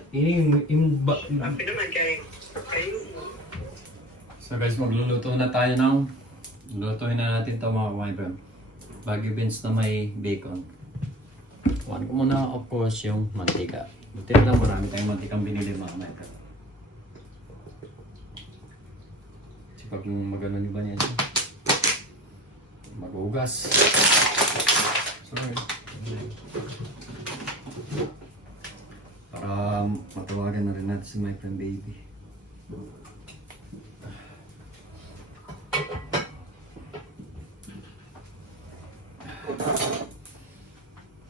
naman kayo. So guys, magluluto na tayo ng lutuin na natin ito mga kamay. Baguio beans na may bacon. Kuhan ko muna of course yung mantika. Buti na lang marami tayong mantikang binili mga kamay. Kasi pag magano ni ba niya mag-ugas. Sorry. Para matawagan na rin natin si my friend baby.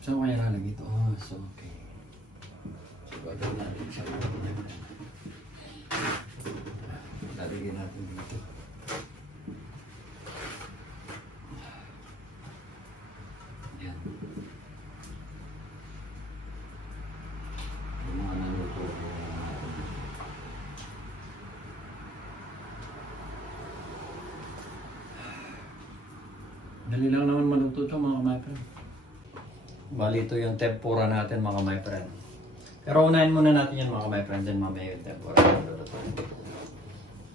Saan kaya lalagay ito? So okay. So gagawin natin siya. Lalagyan natin dito. Yan. Yung mga naluto. Dali lang naman maluto ito mga my friend. Bali ito yung tempura natin mga my friend. Pero unahin muna natin yan mga my friend. Then mamaya yung tempura.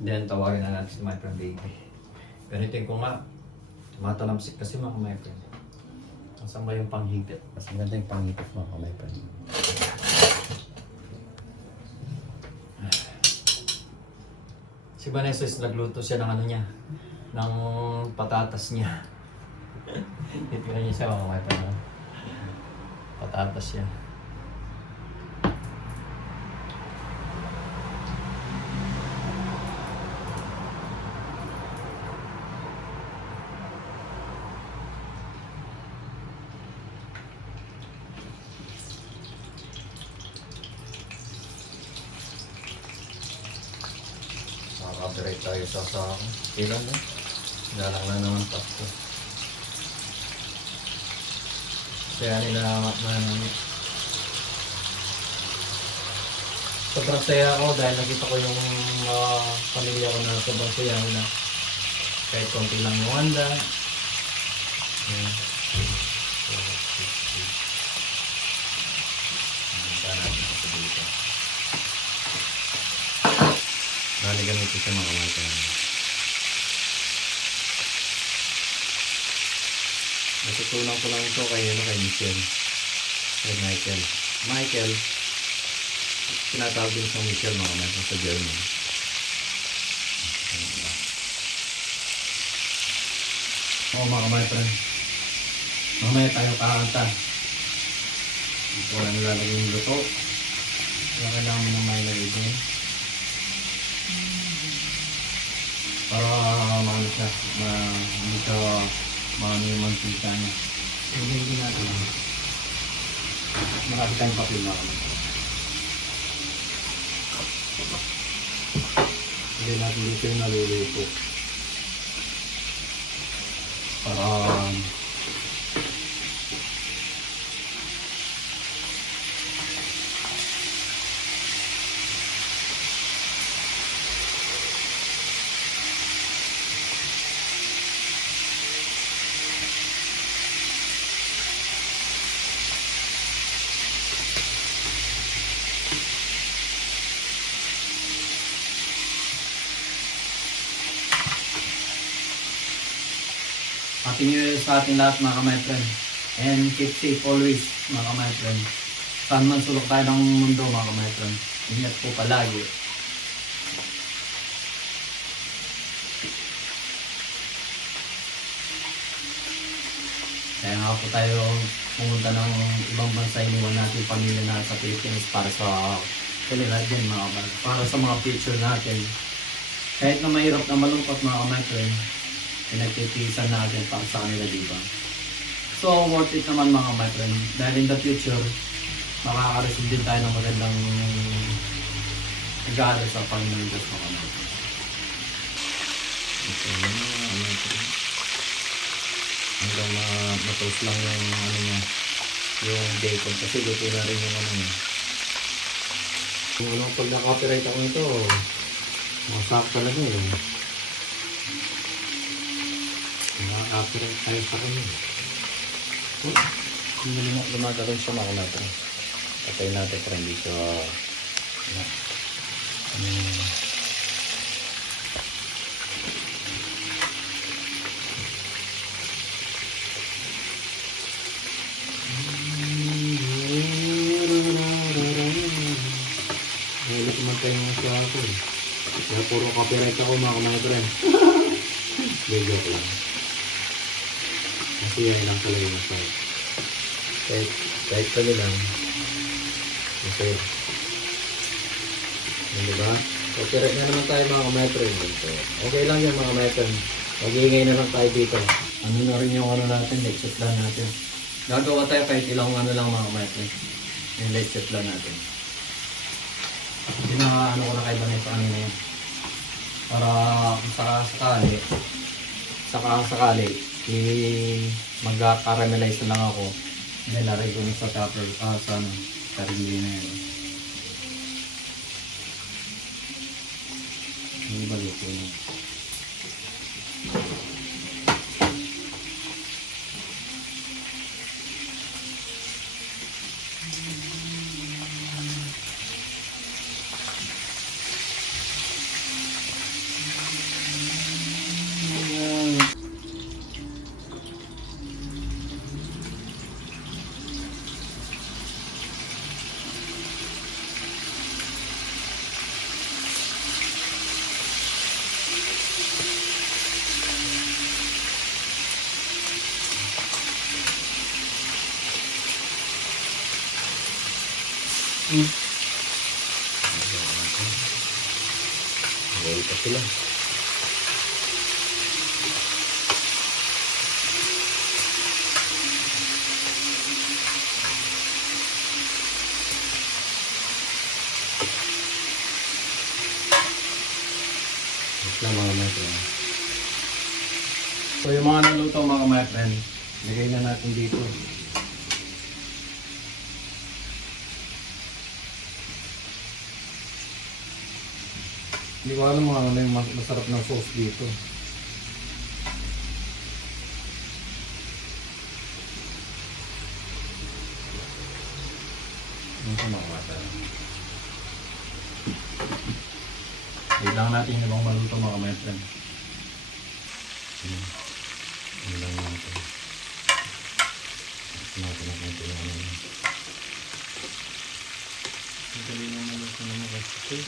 Then tawagin na natin si my friend baby. Gamitin ko nga. Matalamsik kasi mga kamay-friend. Nasaan ba yung panghipit? Mas maganda yung panghipit mga kamay-friend. Si Vanessa is nagluto siya ng ano niya, ng patatas niya. Titira niya siya mga kamay-friend. Patatas siya. Makaka-operate tayo sa ilan na. Galang na naman Pasko. Kaya nila sobrang saya ako dahil nakita ko yung pamilya ko na sobrang saya nila. Kahit konti lang yung handa. Ayan. Bali ganito siya mga kamay. Natutunan ko lang ito kay Michelle. Kay Michael. Tinatawag din siyang Michelle mga kamay sa German. Oo mga kamay friend. Mamaya tayo kakanta. Ito lang nilalagay yung luto. Kaya kailangan mo ng may lagay. Para maano siya, hindi siya maano yung mantika niya. Hindi natin. Marami tayong papel na kami. Hindi natin dito yung naluluto. Para Happy New Year sa ating lahat mga kamay friend. And keep safe always mga kamay friend. Saan man sulok tayo ng mundo mga kamay friend. Ingat po palagi. Kaya nga po tayo pumunta ng ibang bansa, iniwan natin yung pamilya natin sa Philippines para sa kanila din mga kamay. Para sa mga future natin. Kahit na mahirap na malungkot mga kamay friend, pinagtitiisan natin para sa kanila, diba? So, worth it naman mga my friend. Dahil in the future, makaka-receive din tayo ng magandang regalo sa Panginoon Diyos mga my friend. Okay, yun mga my friend. Hanggang matoast lang yung ano niya, yung bacon. Kasi luto na rin yung ano niya. Yung anong pag na-copyright ako nito, masak talaga eh. Nakaka-operate tayo sa kanya. Lumagano'n siya mga natin. Patay natin para hindi siya Hilit naman tayo mga siya ako eh. Kaya puro copyright ako mga friend. Medyo ko lang. Kasi yan lang talaga yung masaya. Kahit pala lang. Masaya. Yan diba? Copyright na naman tayo mga kamay-friend. Okay lang yan mga kamay-friend. Mag-iingay na lang tayo dito. Ano na rin yung ano natin, light set lang natin. Gagawa tayo kahit ilang ano lang mga kamay-friend. Yung light set lang natin. Ano ko na kay Vanessa ano na yan. Para sakali mag-caramelize na lang ako. Nilagay ko na sa topper sa sarili na yan. Hindi ba luto na? Gawin pa sila. Lang mga my friend. So yung mga naluto mga my friend, lagay na natin dito. Hindi ko alam mga ano yung masarap na sauce dito. Ano ito mga mata? Wait lang natin yung ibang maluto mga my friend. Ano lang natin. Natin na kung ito yung ano. Ang galing yung maluto naman kasi.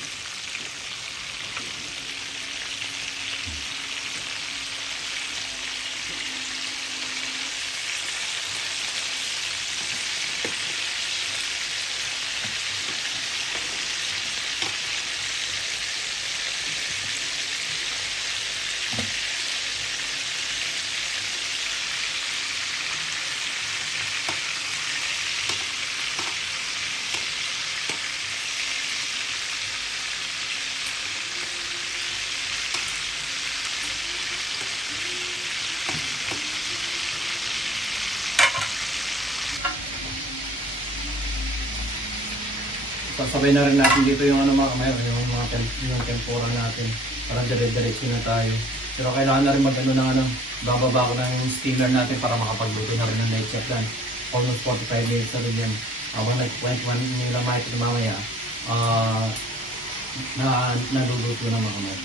Sasabay na rin natin dito yung ano mga kamay, yung tempura natin. Parang dire-diretso na tayo. Pero kailangan na rin mag-ano ng ano, bababa ko na yung steamer natin para makapagluto na rin ng night chef lang. Almost 45 minutes na rin yan. Habang nag-21 nila makikita mamaya, naluluto na mga kamay.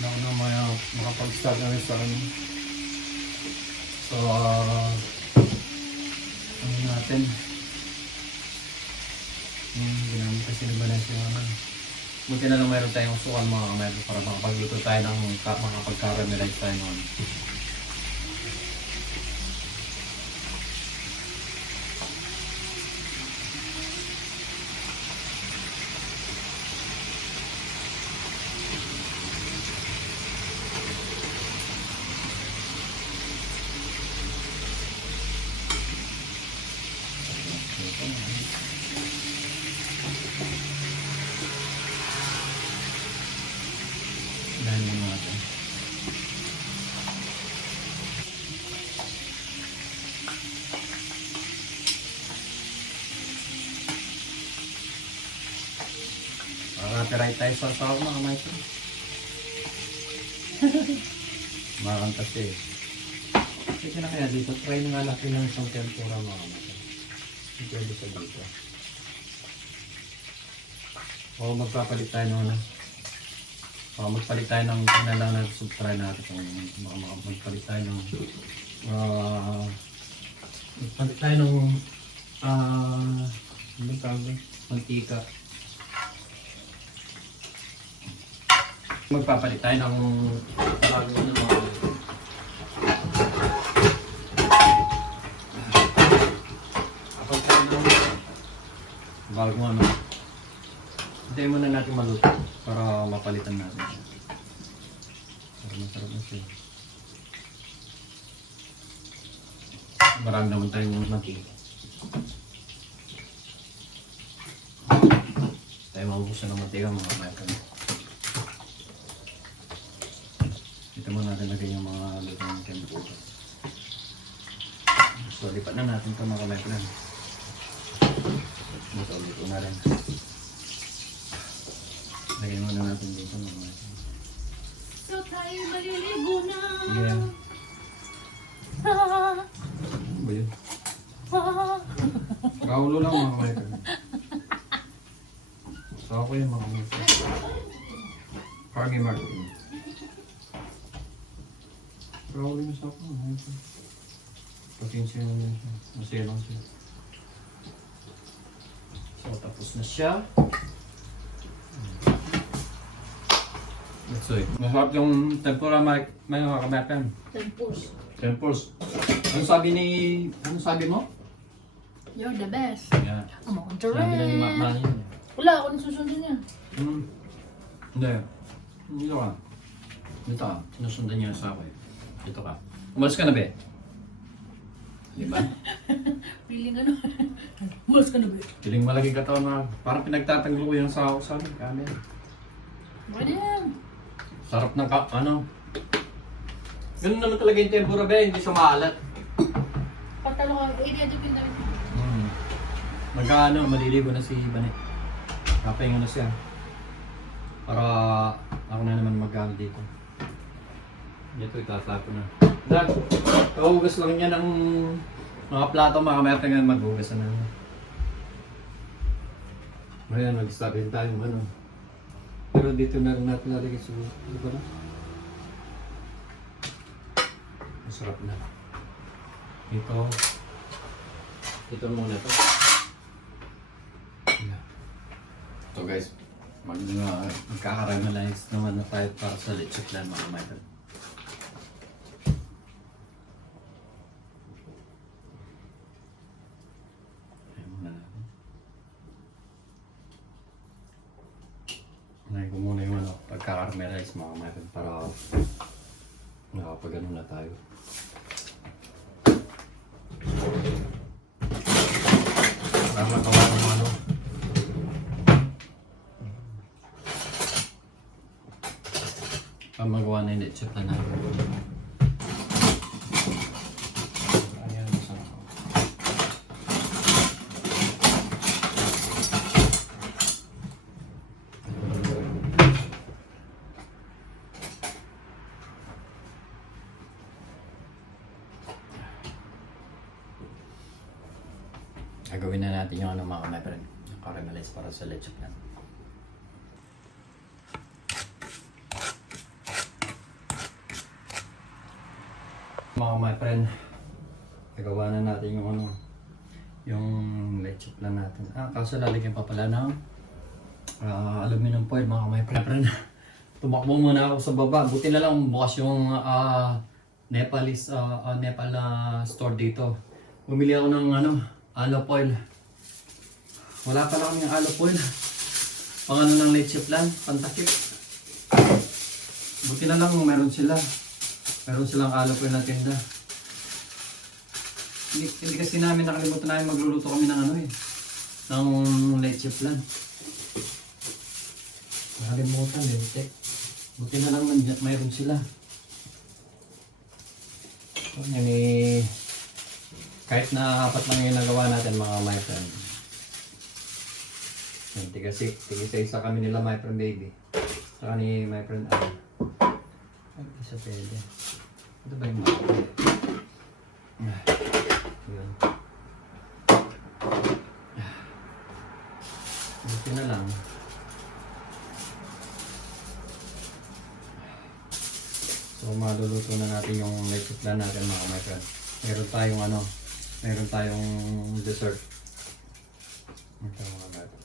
Kailangan na makapag-start na rin sa ano. So, ano natin. Ginamit kasi ni Vanessa yung ano. Buti na lang mayroon tayong sukan mga kamay para makapagluto tayo ng makapag-caramelize tayo noon. Dahil mo natin. Copyright tayo sa asawa mga maestro. Makakanta siya eh. Sige na kaya dito. Try na nga natin ng isang tempura mga maestro. Pwede sa dito. O magpapalit tayo ng ano. Magpalit tayo ng lang na subtry natin kung magpalit tayo ng magpalit tayo ng ano tawag ba? Mantika. Magpapalit tayo ng bago na mga bago ano. Hintayin muna natin maluto para mapalitan natin. Para masarap na siya. Marami naman tayong mantika. Tayo mabubusan ng mantika mga kapatid. Dito muna natin lagay yung mga lutong ng tempura. So lipat na natin ito mga kapatid. Luto na rin. Lagyan muna natin dito mga kapatid. So tayo maliligo na. Yeah. ba yun? Raulo lang mga kamay. So ako yung mga kamay. Carmi Martin. Raulo yung sa ako. Patinsya na yun siya. Masaya lang siya. So tapos na siya. That's it. Masarap yung tempura may mga kamay. Tempurs. Temples. Ano sabi mo? You're the best. Yeah. I'm on the Sabi lang ni Mama red. yun. Wala, ako nasusunod niya. Hindi. Dito ka. Dito ka. Sinusundan niya sa akin. Dito ka. Umalis ka na, be? Di ba? Feeling ano? Mas ka na ba? Piling malaki ka na. Parang pinagtatanggol ko yung sa amin. Kami. Pwede yan. Sarap ng Ganun naman talaga yung tempura, be. Hindi siya maalat. Patalo ka. I-edit yung damit. Maliligo na si Bane. Kapahinga na siya. Para ako na naman mag-gamit dito. Dito itatapo na. Dad, kahugas lang niya ng mga plato, makamaya nga maghugas na naman. Ngayon, mag-start din tayo ano. Pero dito na rin natin nalagay siguro. Di ba na? Masarap na. Ito muna ito. So guys, magkakaramalize naman na tayo para sa lechon plan mga Michael. Ayan muna natin. Unahin ko muna yung pagkakaramalize mga Michael para nakapag-ano na tayo. Para magawa ng magawa na yung lechon na natin. Ayan, masarap. Gagawin na natin yung mga friend, yung caramelize para sa lechon plan. Mga my friend, nagawa na natin yung lechon plan natin. Kaso lalagyan pa pala ng aluminum foil mga my friend. Tumakbo muna ako sa baba. Buti na lang bukas yung Nepal store dito. Bumili ako ng aloe foil. Wala pala kami ng aloe foil. Pang ng lechon plan, pantakip. Buti na lang meron sila. Meron silang aloe foil na tinda. Hindi kasi namin nakalimutan namin magluluto kami ng ng lechon plan. Nakalimutan din, buti na lang mayroon sila. So, kahit na apat lang yung nagawa natin mga my friend. Tigisa-isa kami nila my friend baby. Saka ni my friend Al. Ay, isa pwede. Ito ba yung mga pwede? Yun. Buti na lang. So maluluto na natin yung lechon plan natin mga my friend. Meron tayong dessert. Ito mga my friend.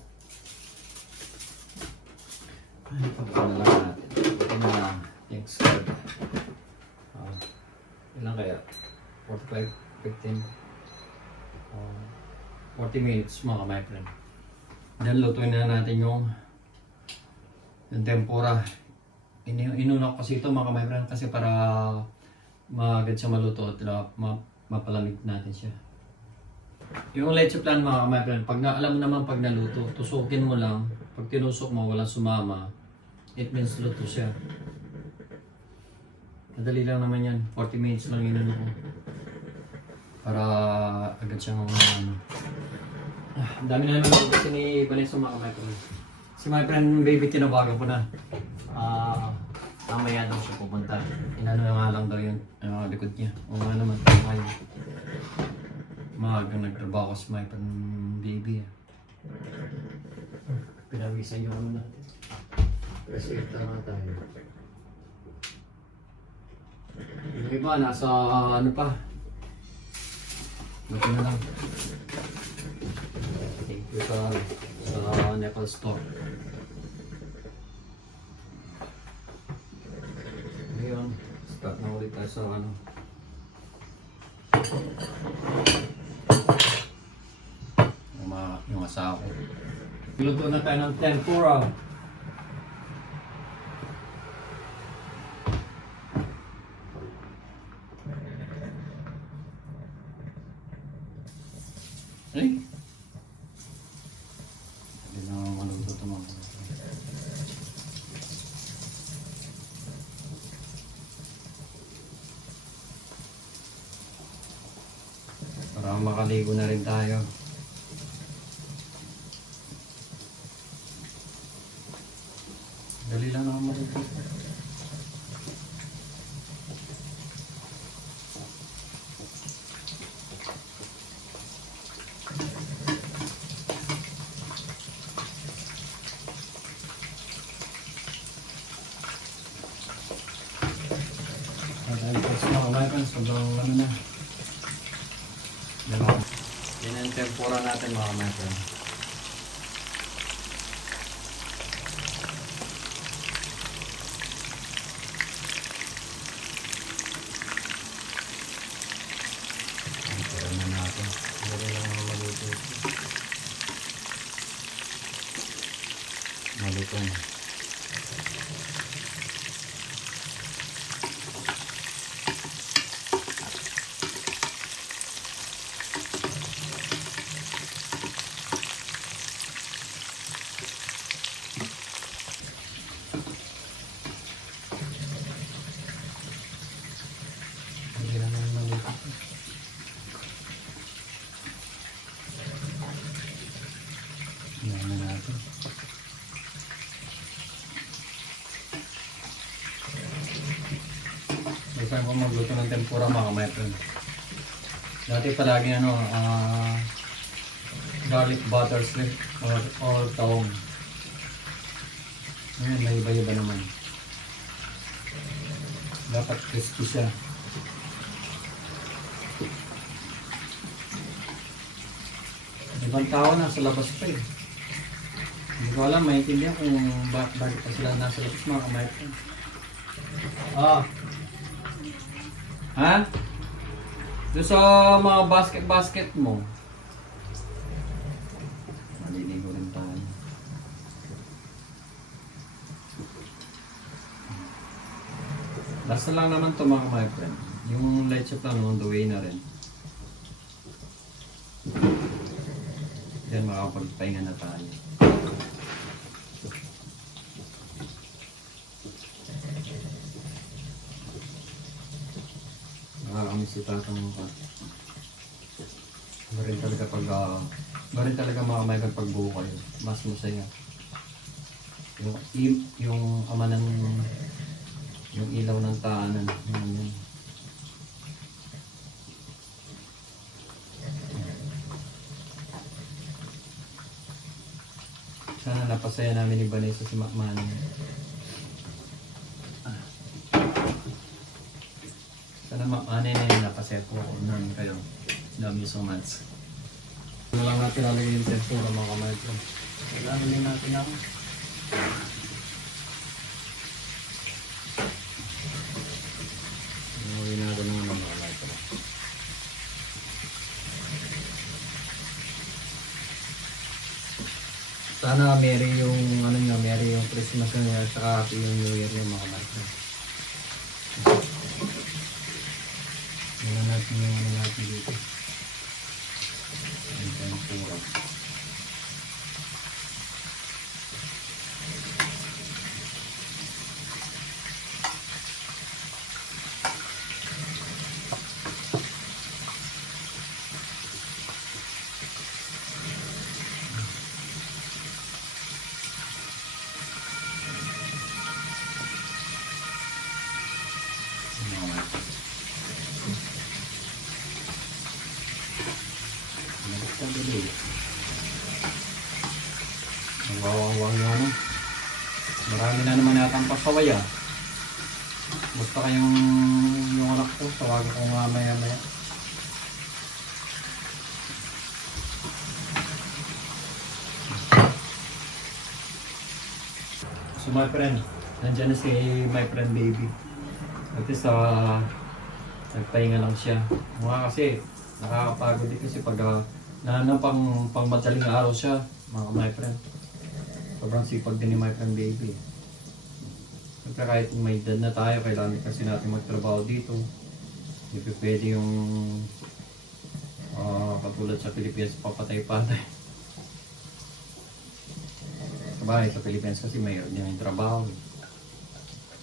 Ito na lang natin. Ito na lang. Thanks God. Ilan kaya? 45, 15, 40 minutes mga my friend. Then lutuin na natin yung tempura. Inuna ko kasi ito mga my friend kasi para magad siya maluto at mapalamig natin siya. Yung lechon plan mga my friend, alam mo naman pag naluto, tusukin mo lang. Pag tinusok mo, walang sumama, it means luto siya. Madali lang naman yan. 40 minutes lang yun para agad siyang ang dami na naman kasi ni Vanessa mga my friend. Si my friend baby tinawagan ko na. Mamaya daw siya pupunta. Inano na nga lang daw yun. Likod niya. O nga naman. Maagang nagtrabaho sa may pan baby. Pinawisan yung ano natin. Kasi tama tayo. Yung iba nasa ano pa. Buti na lang. Thank you sa Nepal store. Ngayon, start na ulit tayo sa ano. Yung asawa ko. Luto na tayo ng tempura. Ay! Hindi na maluto ito mga. Para makaligo na rin tayo. Dali lang naman maluto. Dahil po sa mga weapons, sobrang ano na. Yan ang tempura natin mga weapons. Maluto na. Hindi na naman maluto. Yan na natin. Gusto ko magluto ng tempura mga metron. Dati palagi ano, garlic butter strip or taong. Ngayon, may iba-iba naman. Dapat crispy siya. Ibang tao nasa labas pa eh. Hindi ko alam, maintindihan kung bakit pa sila nasa labas mga metron. Ha? Doon sa mga basket mo. Maliligo rin tayo. Basta lang naman to mga my friend. Yung leche plan on the way na rin. Yan makapagpahinga na tayo. Nakakamiss si tatang mukha. Marin talaga mga may pagbuo kayo. Mas masaya. Yung ama ng yung ilaw ng taanan. Yun. Sana napasaya namin ni Vanessa si Macman. Sana Macman na yun napasaya po namin kayo. Love you so much. Ano lang natin lalagay yung tempura mga kamayto. Lalagay natin ang lalagay natin ang mga kamayto. Sana merry yung ano nyo, merry yung Christmas nyo at saka happy yung New Year nyo mga kamayto. Tingnan natin yung ano natin dito. Ang tempura. Wawang yung ano. Marami na naman yata ang pasaway ah. Basta kayong yung anak ko, tawagan ko mamaya-maya. So my friend, nandiyan na si my friend baby. At least nagpahinga lang siya. Mga kasi nakakapagod din kasi pag pang madaling araw siya, mga my friend. Sobrang sipag din ni my friend baby. Siyempre kahit may edad na tayo, kailangan kasi natin magtrabaho dito. Hindi pa pwede yung katulad sa Pilipinas, papatay-patay. Sabay, sa Pilipinas kasi may trabaho.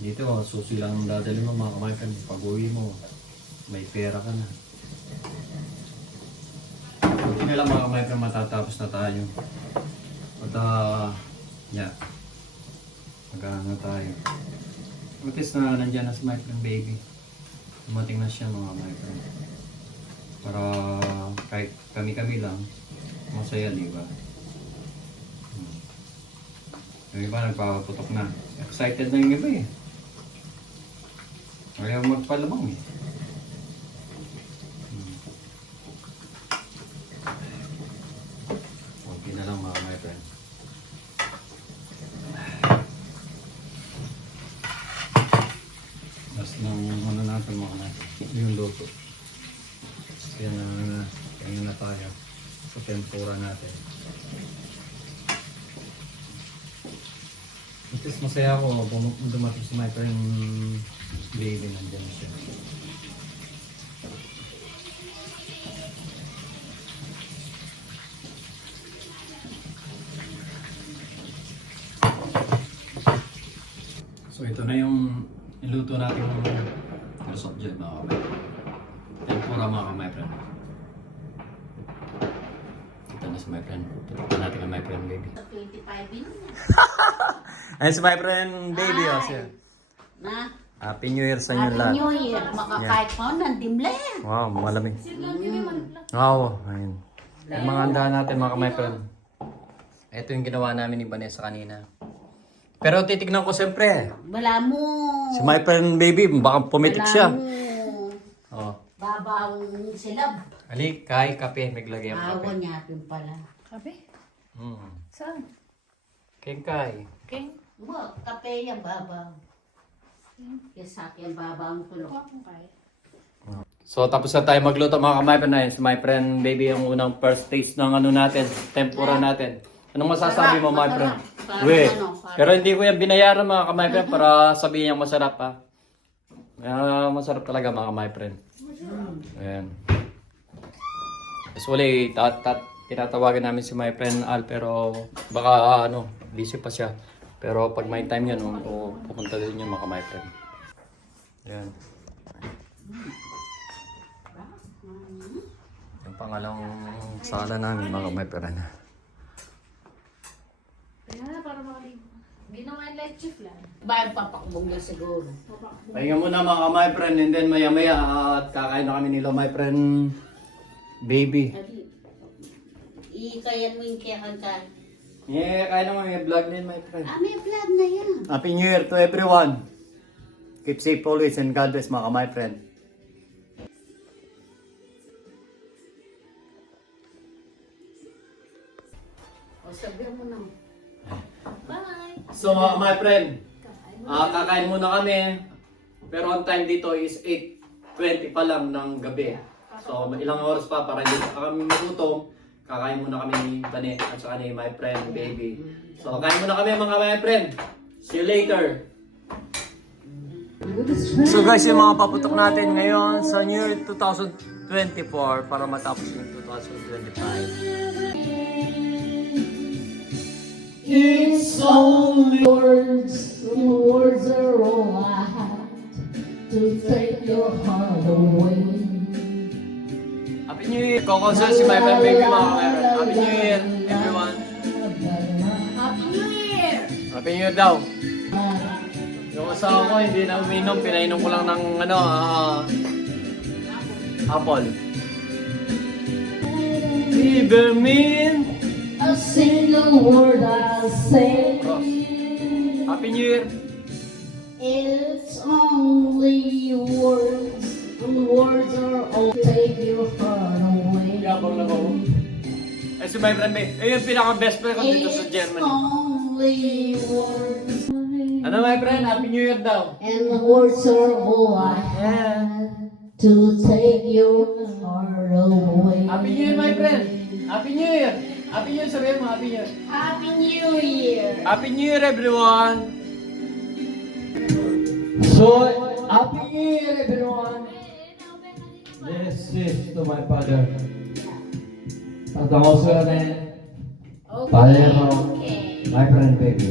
Dito, susi lang ang dadali mo mga kamay friend. Pag-uwi mo, may pera ka na. Buti na lang mga kamay friend, matatapos na tayo. At yeah. Mag-aanga tayo. At least na nandiyan na si my friend baby. Dumating na siya mga my friend. Para kahit kami-kami lang, masaya, di ba? Yung iba nagpapaputok na. Excited na yung iba eh. Ayaw magpalamang eh. Okay na lang mga my friend. Last ng ano natin mga natin. Yung luto. Kaya na tayo sa tempura natin. At least masaya ako dumating si my friend baby, nandiyan siya. So ito na yung niluto natin resort dyan mga kamay. Tempura mga my friend. Ito na si my friend. Tutukpan natin ang my friend baby. 25 yun. Ayun si my friend baby. Ay. Oh, siya. Na? Happy New Year sa inyo Happy lahat. New Year. Makakahit mo, nandimla yan. Wow, malamig. Silang yun yung manipla. Oo, ayun. Yung mga handa natin mga my friend. Ito yung ginawa namin ni Vanessa kanina. Pero titignan ko siyempre. Wala mo. Si my friend baby, baka pumitik siya. Wala mo. Oh. Babaw silab. Ali, kay kape, maglagay ang kape. Awan niya pala. Kape? Hmm. Saan? Kay. King? Wag, kape yan babaw. Yung saki ang babaw mo tulog. Kuha kong kaya. So tapos na tayo magluto mga kamay na yun. Si my friend baby yung unang first taste ng ano natin, tempura natin. Anong masasabi mo my friend? Parang We, ano, parang- pero hindi ko yan binayaran mga kamay friend para sabihin niyang masarap ha. Masarap talaga mga kamay friend. Ayan. Usually, tinatawagan namin si my friend Al pero baka busy pa siya. Pero pag may time yan, pupunta din yung mga my friend. Ayan. Yung pangalawang sala namin mga my friend. Kaya para makaligo. Hindi naman light shift lang. Bayan papakbong na siguro. Pahinga muna mga my friend and then maya-maya at kakain na kami nila my friend baby. Ikayan mo yung kaya kagkan. Yeah, kain naman may vlog din my friend. May vlog na yan. Happy New Year to everyone. Keep safe always and God bless mga my friend. O sabihan mo na. Bye! So mga my friend, kakain muna kami. Pero ang time dito is 8:20 pa lang ng gabi. So ilang oras pa para hindi pa kami magutom. Kakain muna kami ni Bane at saka ni my friend baby. So kain muna kami mga my friend. See you later. So guys, yung mga paputok natin ngayon sa New Year 2024 para matapos yung 2025. It's only words are all I have to take your heart away. Happy New Year! Kokonsol si my friend baby mga kamera. Happy New Year everyone! Happy New Year! Happy New Year daw! Yung asawa ko hindi na uminom, pinainom ko lang ng apple. Ibermin, a single word I say. Happy New Year! It's only words, and words are all take your heart away. Yabang lang ako. Ay, si my friend, yung pinaka-best friend ko dito sa It's Germany. only words, Ano my friend? Happy New Year daw. and the words are all I have to take your heart away. Happy New Year, my friend! Happy New Year! Happy New Year, sabihin mo, Happy New Year. Happy New Year! Happy New Year, everyone! So, Happy New Year, everyone! This is to my father. Tatangosura ne, Palermo, my friend baby.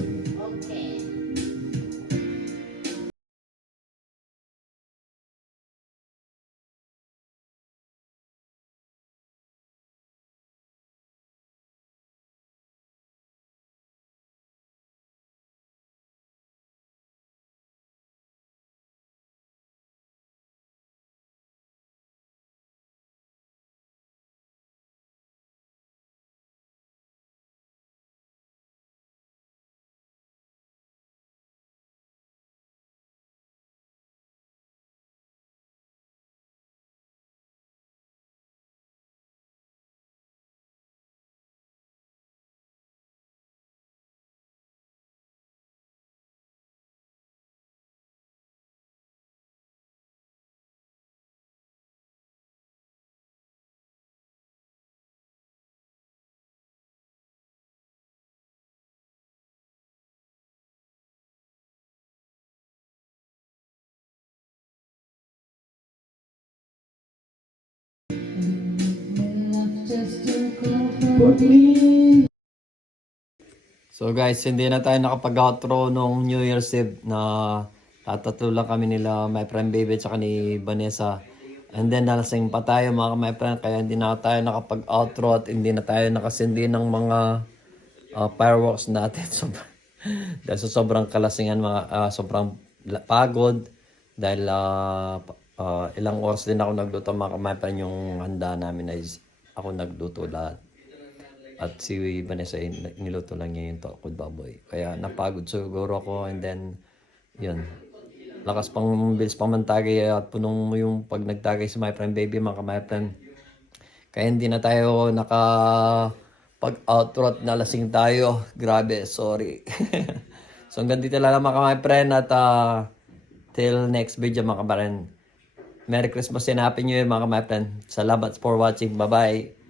So guys, hindi na tayo nakapag-outro nung New Year's Eve na tatatlo lang kami nila my friend baby at saka ni Vanessa. And then nalasing pa tayo mga my friend kaya hindi na tayo nakapag-outro at hindi na tayo nakasindi ng mga fireworks natin. Dahil sa sobrang kalasingan, sobrang pagod dahil ilang oras din ako nagluto mga my friend. Yung handa namin ay ako nagluto lahat. At si Vanessa, niluto lang niya yung tokod baboy. Kaya napagod siguro ako and then, yun. Lakas pang bilis pang mantagay at punong mo yung pag nagtagay si my friend baby, mga my friend. Kaya hindi na tayo pag-outro at nalasing tayo. Grabe, sorry. So hanggang dito lang mga my friend at till next video mga friend. Merry Christmas and Happy New Year mga my friend. Salamat for watching. Bye-bye.